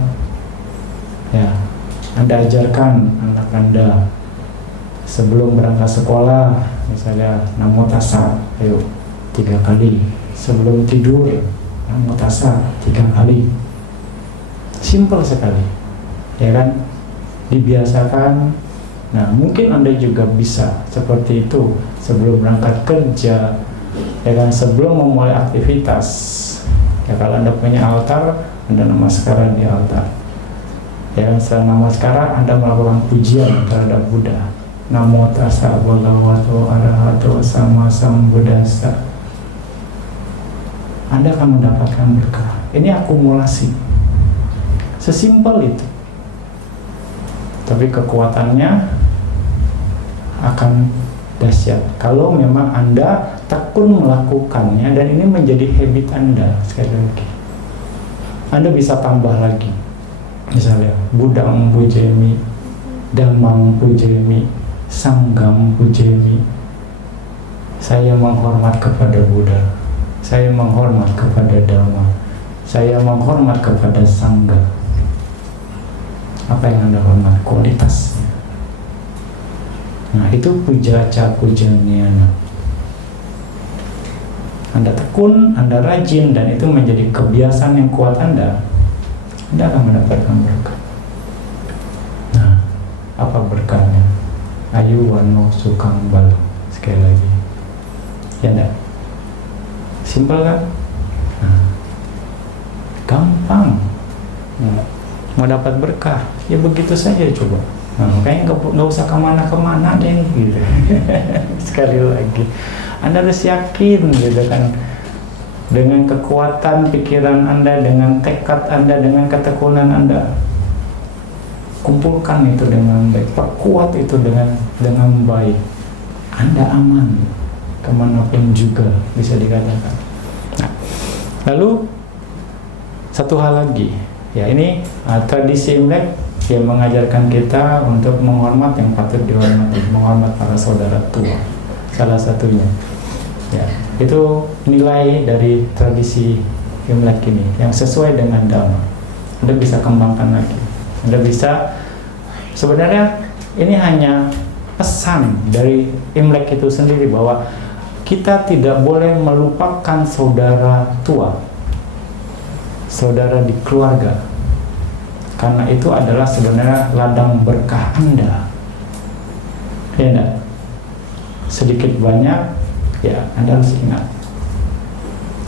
Ya, Anda ajarkan anak Anda sebelum berangkat sekolah, misalnya Namo Tassa, ayo 3 kali. Sebelum tidur, Namo Tassa 3 kali. Simple sekali, ya kan? Dibiasakan. Nah, mungkin Anda juga bisa seperti itu sebelum berangkat kerja, ya kan, sebelum memulai aktivitas. Ya, kalau Anda punya altar, Anda namaskara di altar. Ya, setelah namaskara Anda melakukan pujian terhadap Buddha. Namo Tassa Bhagavato Arahato Sama Sambuddhassa. Anda akan mendapatkan berkah. Ini akumulasi. Sesimpel itu. Tapi kekuatannya akan dahsyat kalau memang Anda tekun melakukannya, dan ini menjadi habit Anda. Sekali lagi, Anda bisa tambah lagi, misalnya Buddhang Pujemi, Dhammang Pujemi, Sangham Pujemi. Saya menghormat kepada Buddha, saya menghormat kepada Dhamma, saya menghormat kepada Sangha. Apa yang Anda hormat? Kualitasnya. Nah, itu puja-ca puja-niana. Anda tekun, Anda rajin, dan itu menjadi kebiasaan yang kuat Anda akan mendapatkan berkah. Nah, apa berkahnya? Ayu wano sukang balang. Sekali lagi, ya enggak? Simpel kan? Nah, gampang. Nah, mau dapat berkah, ya begitu saja coba. Nah, makanya nggak usah kemana-kemana deh, gitu. Sekali lagi, Anda harus yakin, gitu kan, dengan kekuatan pikiran Anda, dengan tekad Anda, dengan ketekunan Anda. Kumpulkan itu dengan baik, perkuat itu dengan baik. Anda aman kemanapun juga, bisa dikatakan. Nah, lalu satu hal lagi, ya, ini tradisi Imlek yang mengajarkan kita untuk menghormat yang patut dihormati, menghormat para saudara tua, salah satunya. Ya, itu nilai dari tradisi Imlek ini yang sesuai dengan Dhamma. Anda bisa kembangkan lagi. Anda bisa, sebenarnya ini hanya pesan dari Imlek itu sendiri, bahwa kita tidak boleh melupakan saudara tua, saudara di keluarga, karena itu adalah sebenarnya ladang berkah Anda. Ya enggak? sedikit banyak, ya Anda harus ingat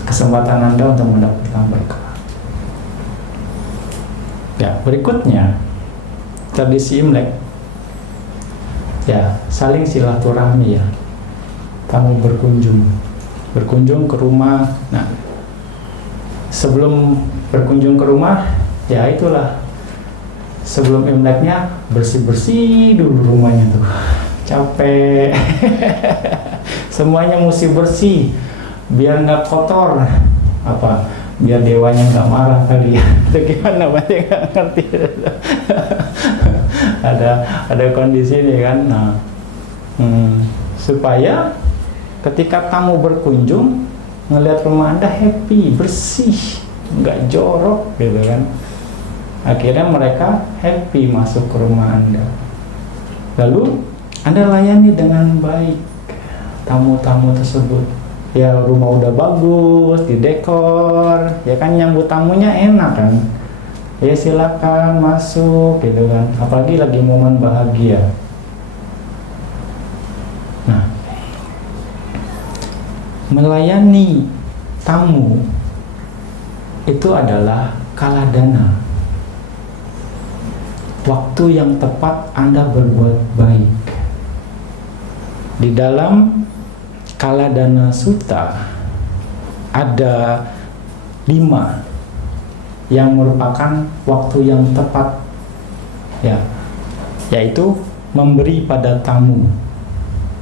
kesempatan Anda untuk mendapatkan berkah. Ya, berikutnya tradisi Imlek, ya saling silaturahmi ya, tamu berkunjung ke rumah. Nah, sebelum berkunjung ke rumah, ya itulah sebelum Imleknya bersih dulu rumahnya tuh, capek. Semuanya mesti bersih biar nggak kotor, apa biar dewanya nggak marah kali ya. Itu gimana, banyak nggak ngerti. ada kondisi ini kan. Nah, supaya ketika tamu berkunjung ngelihat rumah Anda happy, bersih, nggak jorok gitu kan, akhirnya mereka happy masuk ke rumah Anda. Lalu Anda layani dengan baik tamu-tamu tersebut. Ya, rumah udah bagus, didekor, ya kan, nyambut tamunya enak kan. Ya silakan masuk gitu kan. Apalagi lagi momen bahagia. Nah, melayani tamu itu adalah kaladana. Waktu yang tepat Anda berbuat baik. Di dalam Kaladana Sutta ada 5 yang merupakan waktu yang tepat, ya, yaitu memberi pada tamu,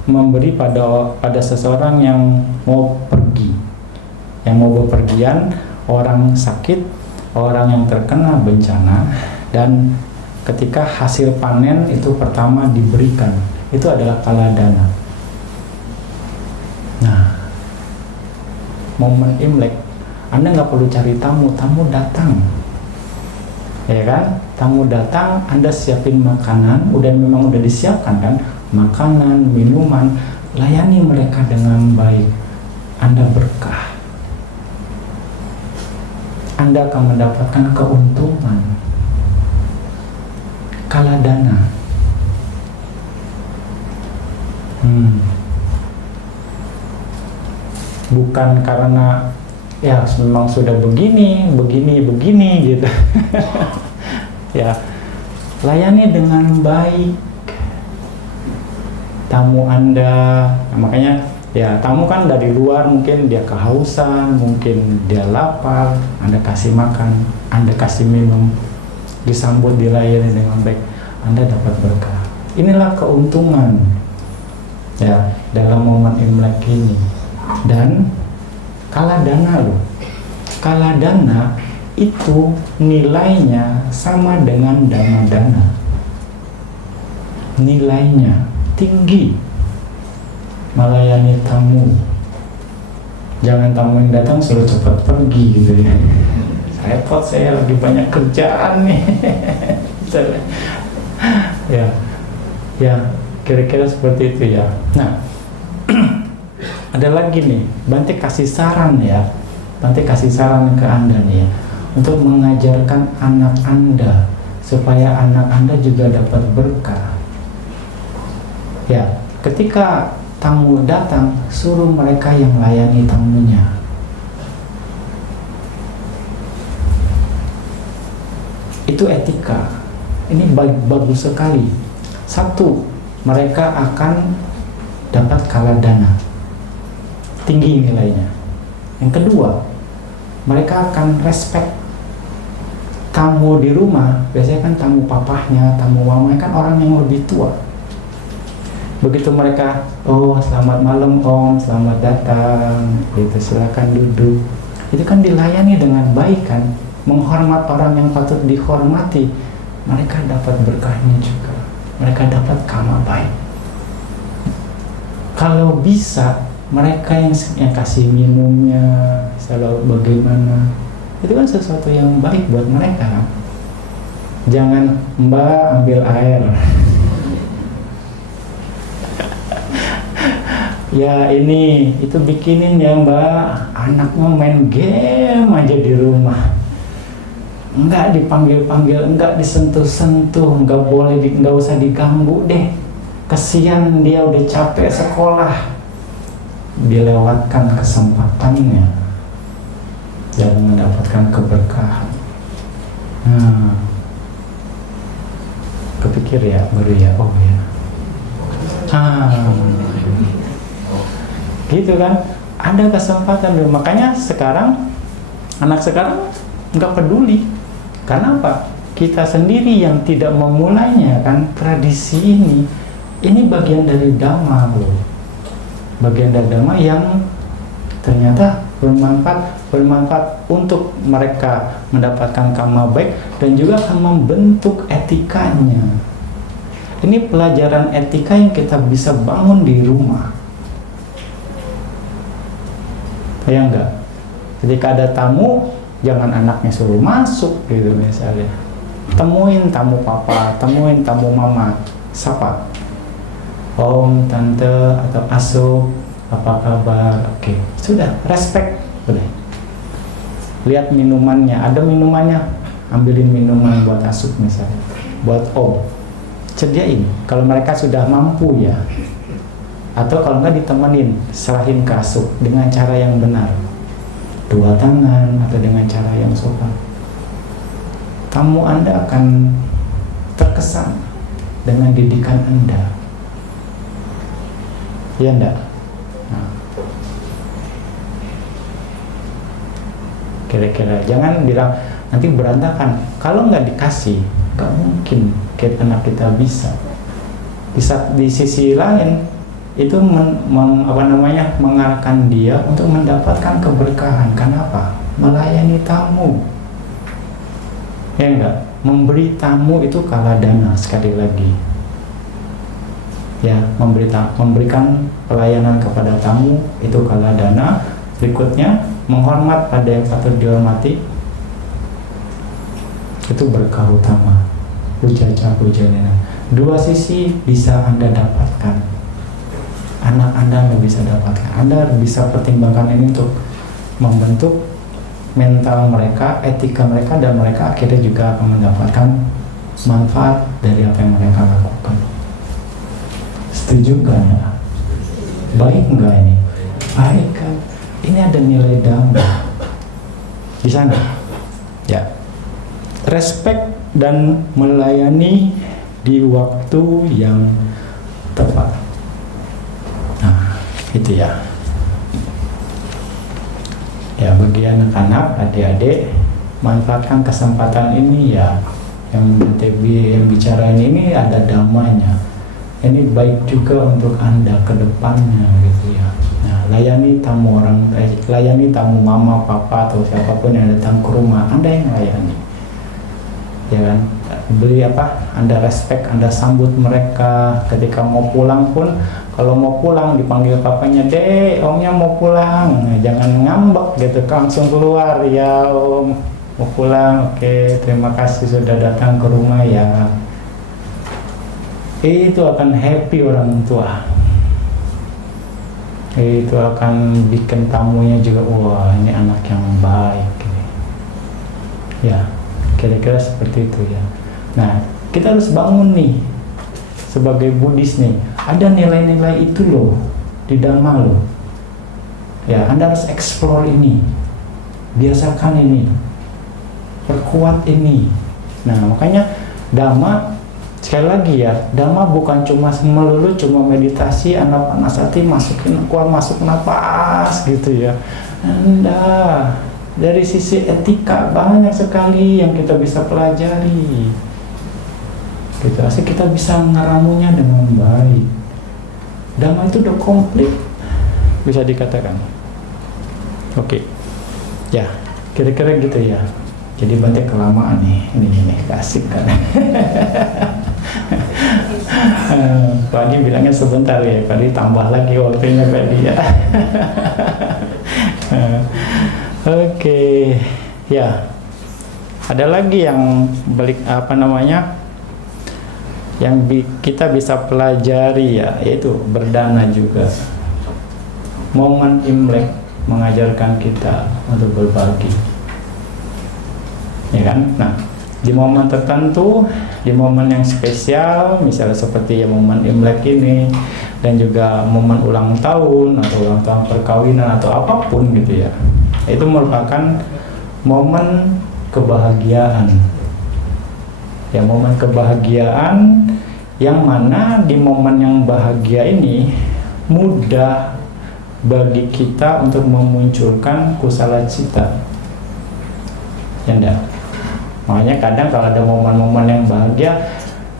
memberi pada seseorang yang mau pergi, yang mau bepergian, orang sakit, orang yang terkena bencana, dan ketika hasil panen itu pertama diberikan, itu adalah kaladana. Nah, momen Imlek, Anda nggak perlu cari tamu datang, ya kan? Tamu datang, Anda siapin makanan, memang udah disiapkan kan, makanan, minuman, layani mereka dengan baik, Anda berkah, Anda akan mendapatkan keuntungan, kaladana. Bukan karena ya memang sudah begini gitu. Ya, layani dengan baik tamu Anda. Nah, makanya ya, tamu kan dari luar, mungkin dia kehausan, mungkin dia lapar, Anda kasih makan, Anda kasih minum, disambut, dilayani dengan baik, Anda dapat berkah. Inilah keuntungan ya dalam momen Imlek ini. Dan kaladana loh, kaladana itu nilainya sama dengan dana, nilainya tinggi. Melayani tamu, jangan tamu yang datang suruh cepat pergi gitu ya, repot, saya lagi banyak kerjaan nih. ya kira-kira seperti itu ya. Nah, ada lagi nih, Bante kasih saran ya, Bante kasih saran ke Anda nih ya, untuk mengajarkan anak Anda supaya anak Anda juga dapat berkah. Ya, ketika tamu datang, suruh mereka yang layani tamunya. Itu etika. Ini bagus sekali. 1, mereka akan dapat kaladana, tinggi nilainya. Yang kedua, mereka akan respect tamu di rumah. Biasanya kan tamu papahnya, tamu mamanya kan orang yang lebih tua. Begitu mereka, oh selamat malam om, selamat datang, gitu, silakan duduk. Itu kan dilayani dengan baik kan, menghormat orang yang patut dihormati. Mereka dapat berkahnya juga, mereka dapat karma baik. Kalau bisa, mereka yang kasih minumnya, selalu bagaimana, itu kan sesuatu yang baik buat mereka. Jangan, Mbak ambil air. Ya ini, itu bikinin ya Mbak, anaknya main game aja di rumah. Enggak dipanggil-panggil, enggak disentuh-sentuh, enggak boleh, enggak usah diganggu deh. kesian dia udah capek sekolah, dilewatkan kesempatannya dalam mendapatkan keberkahan. Nah, kepikir ya baru ya, oh ya, gitu kan, ada kesempatan dulu. Makanya sekarang anak sekarang nggak peduli. Karena apa? Kita sendiri yang tidak memulainya kan. Tradisi ini bagian dari Dhamma loh, bagian dari Dhamma yang ternyata bermanfaat untuk mereka mendapatkan karma baik dan juga akan membentuk etikanya. Ini pelajaran etika yang kita bisa bangun di rumah. Ya enggak? Ketika ada tamu, jangan anaknya suruh masuk gitu misalnya. Temuin tamu papa, temuin tamu mama, sapa. Om, tante, atau asuh, apa kabar? Oke, sudah, respect, udah. Lihat minumannya, ada minumannya, ambilin minuman buat asuh misalnya, buat om. Sediain, kalau mereka sudah mampu ya. Atau kalau nggak ditemenin, serahin ke asuh dengan cara yang benar. 2 tangan atau dengan cara yang sopan. Tamu Anda akan terkesan dengan didikan Anda. Iya enggak? Nah. Kira-kira jangan bilang nanti berantakan. Kalau nggak dikasih, nggak mungkin anak kita bisa. Di sisi lain itu mengarahkan dia untuk mendapatkan keberkahan. Kenapa? Melayani tamu. Ya enggak? Memberi tamu itu kaladana, sekali lagi. Ya, memberikan pelayanan kepada tamu itu kaladana. Berikutnya, menghormat pada yang patut dihormati. Itu berkah utama. Pujaca pujanena. 2 sisi bisa Anda dapatkan. Anak Anda nggak bisa dapatkan. Anda bisa pertimbangkan ini untuk membentuk mental mereka, etika mereka, dan mereka akhirnya juga akan mendapatkan manfaat dari apa yang mereka lakukan. Setuju nggak ya? Baik nggak ini? Baik kan? Ini ada nilai Dhamma di sana. Ya, respect dan melayani di waktu yang tepat. Itu ya. Ya, bagi anak-anak, adik-adik, manfaatkan kesempatan ini ya. Yang bicara ini ada damanya. Ini baik juga untuk Anda ke depannya gitu ya. Nah, layani tamu mama, papa atau siapapun yang datang ke rumah, Anda yang layani. Ya kan? Beli apa? Anda respect, Anda sambut mereka. Ketika mau pulang pun, kalau mau pulang dipanggil papanya, "Dek, omnya mau pulang." Nah, jangan ngambek gitu, langsung keluar, "Ya om, mau pulang, oke, terima kasih sudah datang ke rumah ya." Itu akan happy orang tua. Itu akan bikin tamunya juga, wah ini anak yang baik. Ya, kira-kira seperti itu ya. Nah, kita harus bangun nih sebagai Buddhis nih, ada nilai-nilai itu loh di Dhamma loh. Ya, Anda harus explore ini, biasakan ini, perkuat ini. Nah, makanya Dhamma, sekali lagi ya, Dhamma bukan melulu cuma meditasi, anapanasati, masukin keluar, masuk napas gitu ya. Anda dari sisi etika banyak sekali yang kita bisa pelajari. Gitu, asli kita bisa ngeramunya dengan baik. Dhamma itu udah komplit, bisa dikatakan. Oke, ya, kira-kira gitu ya. Jadi banyak kelamaan nih, ini asik kan. Pak Adi bilangnya sebentar ya, Pak Adi tambah lagi waktunya Pak Adi ya. Oke, ya. Ada lagi yang yang kita bisa pelajari ya, yaitu berdana juga. Momen Imlek mengajarkan kita untuk berbagi, ya kan? Nah, Di momen tertentu, di momen yang spesial, misalnya seperti ya momen Imlek ini, dan juga momen ulang tahun atau ulang tahun perkawinan atau apapun gitu ya, itu merupakan momen kebahagiaan. Ya, momen kebahagiaan yang mana di momen yang bahagia ini mudah bagi kita untuk memunculkan kusala cita. Ya enggak? Makanya kadang kalau ada momen-momen yang bahagia,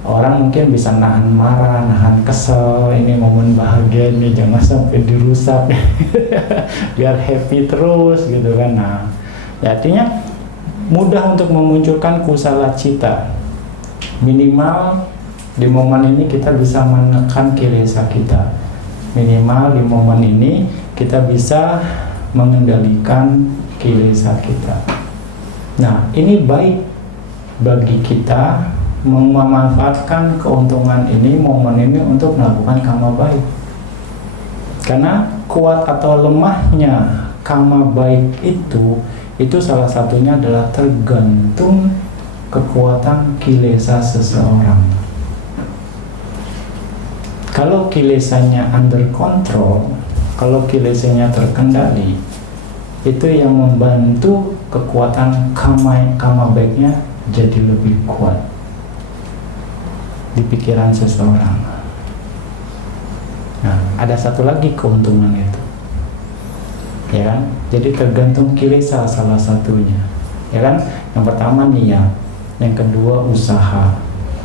orang mungkin bisa nahan marah, nahan kesel, ini momen bahagia ini jangan sampai dirusak biar happy terus gitu kan. Nah, ya artinya mudah untuk memunculkan kusala cita. Minimal di momen ini kita bisa menekan kilesa kita. Minimal di momen ini kita bisa mengendalikan kilesa kita. Nah, ini baik bagi kita memanfaatkan keuntungan ini, momen ini untuk melakukan karma baik. Karena kuat atau lemahnya karma baik itu salah satunya adalah tergantung kekuatan kilesa seseorang. Kalau kilesanya under control, kalau kilesanya terkendali, itu yang membantu kekuatan karma baiknya jadi lebih kuat di pikiran seseorang. Nah, ada satu lagi keuntungan itu, ya kan? Jadi tergantung kilesa salah satunya, ya kan? Yang pertama niat, yang kedua usaha,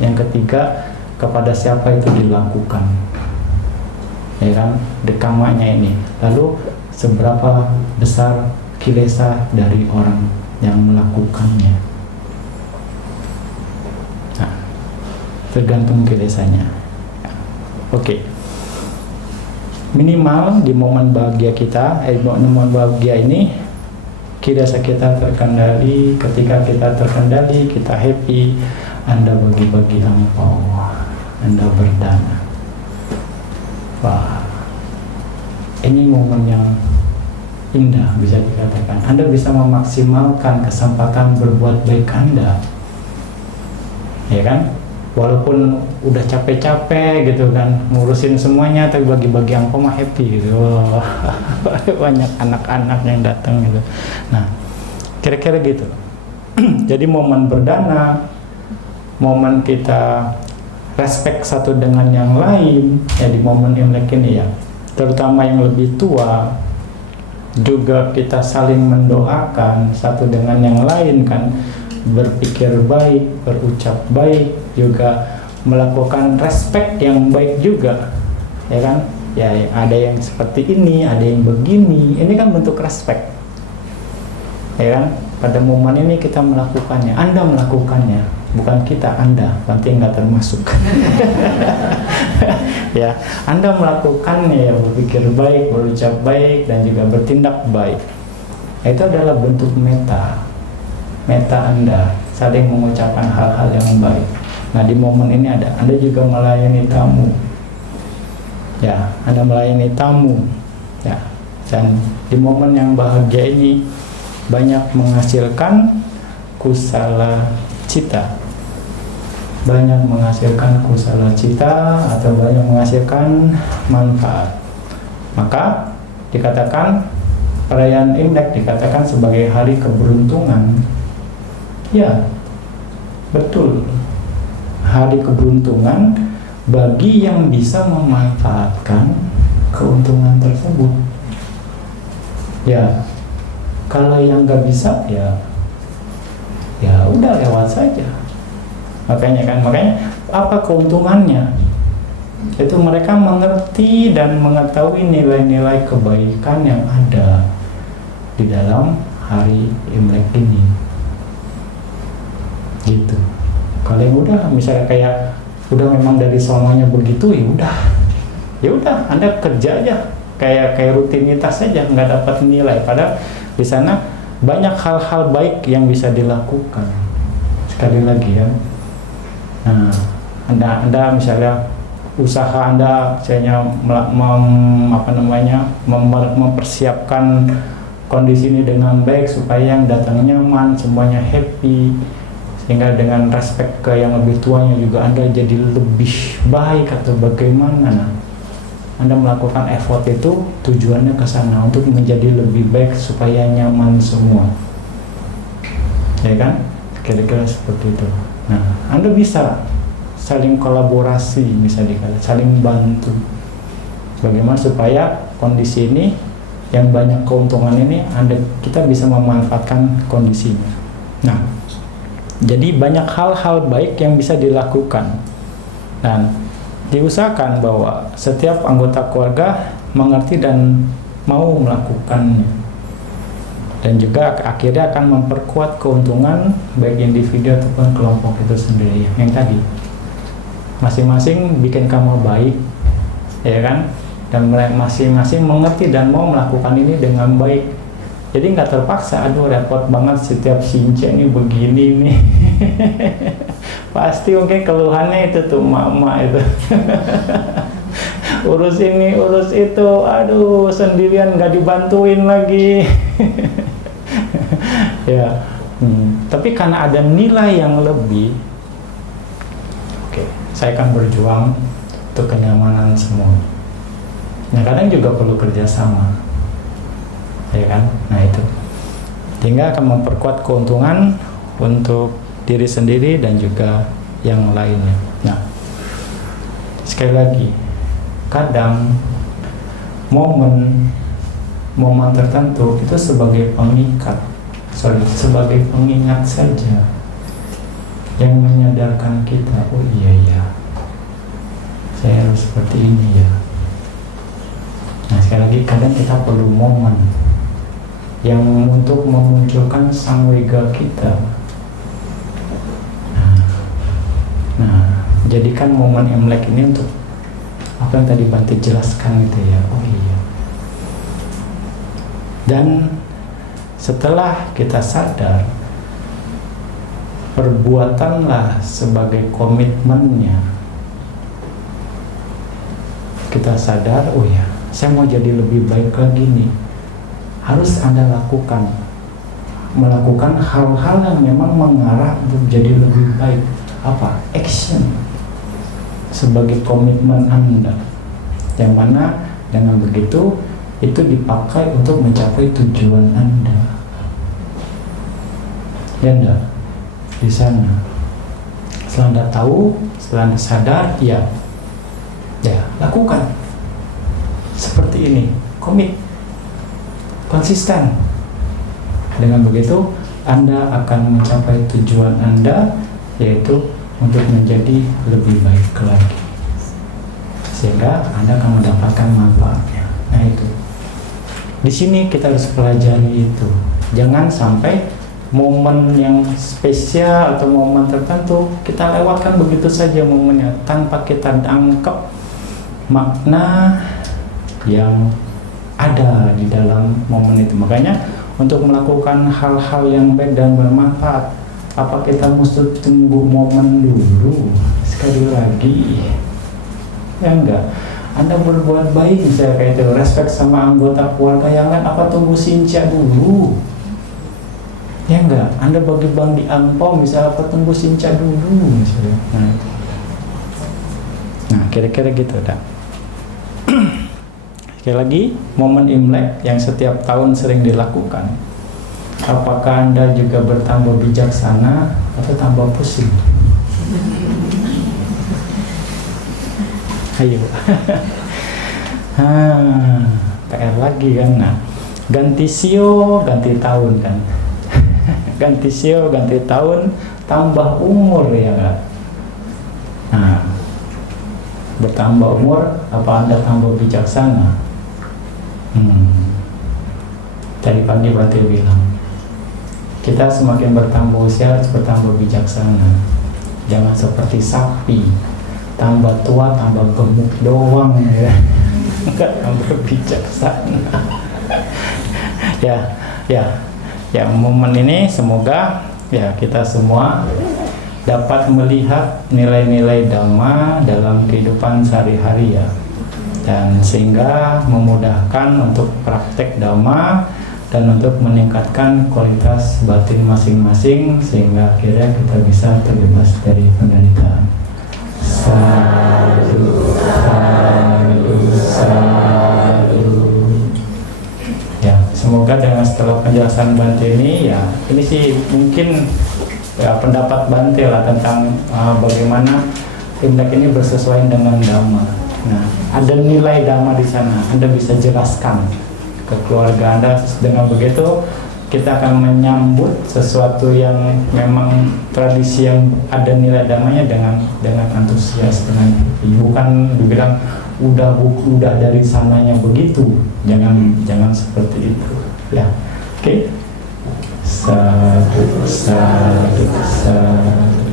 yang ketiga kepada siapa itu dilakukan, ya kan? Dekamanya ini, lalu seberapa besar kilesa dari orang yang melakukannya. Nah, tergantung kilesanya. Oke. Minimal di momen bahagia kita, momen bahagia ini kilesa kita terkendali. Ketika kita terkendali, kita happy, Anda bagi-bagi angpau, Anda berdana. Wah, ini momen yang indah bisa dikatakan. Anda bisa memaksimalkan kesempatan berbuat baik Anda, ya kan? Walaupun udah capek-capek gitu kan, ngurusin semuanya, tapi bagi-bagi angpau mah happy gitu. Wah, banyak anak-anak yang datang gitu. Nah, kira-kira gitu. Jadi momen berdana, momen kita respect satu dengan yang lain, ya di momen Imlek ini ya, terutama yang lebih tua, juga kita saling mendoakan satu dengan yang lain kan, berpikir baik, berucap baik, juga melakukan respect yang baik juga, ya kan? Ya, ada yang seperti ini, ada yang begini, ini kan bentuk respect, ya kan? Pada momen ini kita melakukannya, Anda melakukannya, bukan kita, Anda, nanti nggak termasuk. Ya, Anda melakukannya ya, berpikir baik, berucap baik, dan juga bertindak baik. Itu adalah bentuk meta Anda, saling mengucapkan hal-hal yang baik. Nah, di momen ini Anda juga melayani tamu. Ya, Anda melayani tamu. Ya, dan di momen yang bahagia ini banyak menghasilkan kusala cita. Banyak menghasilkan kusala cita atau banyak menghasilkan manfaat. Maka dikatakan perayaan Imlek dikatakan sebagai hari keberuntungan. Ya, betul. Hari keberuntungan bagi yang bisa memanfaatkan keuntungan tersebut. Ya, kalau yang nggak bisa ya udah lewat saja. Makanya apa keuntungannya? Itu mereka mengerti dan mengetahui nilai-nilai kebaikan yang ada di dalam hari Imlek ini. Gitu. Kalau yang udah misalnya kayak udah memang dari sononya begitu, ya udah Anda kerja aja kayak rutinitas saja, nggak dapat nilai. Padahal di sana banyak hal-hal baik yang bisa dilakukan. Sekali lagi ya, nah, anda misalnya usaha Anda misalnya mempersiapkan kondisi ini dengan baik supaya yang datang nyaman, semuanya happy, sehingga dengan respect ke yang lebih tuanya juga Anda jadi lebih baik atau bagaimana. Nah, Anda melakukan effort itu tujuannya ke sana untuk menjadi lebih baik supaya nyaman semua, ya kan? Kira-kira seperti itu. Nah, Anda bisa saling kolaborasi, bisa dikatakan saling bantu. Bagaimana supaya kondisi ini yang banyak keuntungan ini kita bisa memanfaatkan kondisinya. Nah, jadi banyak hal-hal baik yang bisa dilakukan dan diusahakan bahwa setiap anggota keluarga mengerti dan mau melakukannya, dan juga akhirnya akan memperkuat keuntungan baik individu ataupun kelompok itu sendiri. Yang tadi masing-masing bikin kamu baik, ya kan, dan masing-masing mengerti dan mau melakukan ini dengan baik. Jadi nggak terpaksa, aduh repot banget setiap since ini begini nih. Pasti mungkin keluhannya itu tuh mama itu. Urus ini, urus itu, aduh sendirian nggak dibantuin lagi. Ya, tapi karena ada nilai yang lebih, oke, saya akan berjuang untuk kenyamanan semua. Nah, kadang juga perlu kerjasama, ya kan? Nah itu, sehingga akan memperkuat keuntungan untuk diri sendiri dan juga yang lainnya. Nah, sekali lagi, kadang momen tertentu itu sebagai sebagai pengingat saja yang menyadarkan kita, oh iya, saya harus seperti ini ya. Nah, sekali lagi, kadang kita perlu momen yang untuk memunculkan sang wega kita. Nah, jadikan momen Imlek ini untuk apa yang tadi Bante jelaskan gitu ya. Oh iya. Dan setelah kita sadar, perbuatanlah sebagai komitmennya. Kita sadar, oh ya, saya mau jadi lebih baik lagi nih. Harus Anda melakukan hal-hal yang memang mengarah untuk jadi lebih baik. Apa? Action sebagai komitmen Anda, yang mana dengan begitu itu dipakai untuk mencapai tujuan Anda. Ya enggak? Di sana. Setelah Anda tahu, setelah Anda sadar, ya lakukan seperti ini, komit, konsisten. Dengan begitu Anda akan mencapai tujuan Anda, yaitu untuk menjadi lebih baik lagi, sehingga Anda akan mendapatkan manfaatnya. Nah itu, di sini kita harus pelajari itu. Jangan sampai momen yang spesial atau momen tertentu kita lewatkan begitu saja momennya tanpa kita tangkap makna yang ada di dalam momen itu. Makanya untuk melakukan hal-hal yang baik dan bermanfaat, apa kita mesti tunggu momen dulu? Sekali lagi, ya enggak. Anda berbuat baik misalnya kayak itu, respect sama anggota keluarga yang lain, apa tunggu sinca dulu? Ya enggak. Anda bagi-bagi angpau misalnya, apa tunggu sinca dulu misalnya. Nah kira-kira gitu dah. Sekali lagi, momen Imlek yang setiap tahun sering dilakukan, apakah Anda juga bertambah bijaksana atau tambah pusing? Ayo. PR lagi kan. Nah, ganti sio, ganti tahun kan. Ganti sio, ganti tahun, tambah umur ya kan. Nah, bertambah umur, apa Anda tambah bijaksana? Tadi pagi berarti bilang, kita semakin bertambah usia harus bertambah bijaksana. Jangan seperti sapi, tambah tua tambah gemuk doang ya, enggak tambah bijaksana. ya momen ini semoga ya kita semua dapat melihat nilai-nilai Dhamma dalam kehidupan sehari-hari ya, dan sehingga memudahkan untuk praktek Dhamma dan untuk meningkatkan kualitas batin masing-masing sehingga akhirnya kita bisa terbebas dari penderitaan. Sadu, sadu, sadu. Ya, semoga dengan setelah penjelasan Bante ini, ya ini sih mungkin ya, pendapat Bante lah tentang bagaimana Imlek ini bersesuaian dengan Dhamma. Nah, ada nilai Dhamma di sana. Anda bisa jelaskan ke keluarga Anda. Dengan begitu kita akan menyambut sesuatu yang memang tradisi yang ada nilai damanya dengan antusias, bukan dibilang udah dari sananya begitu. Jangan seperti itu ya. Oke. Satu, satu, satu.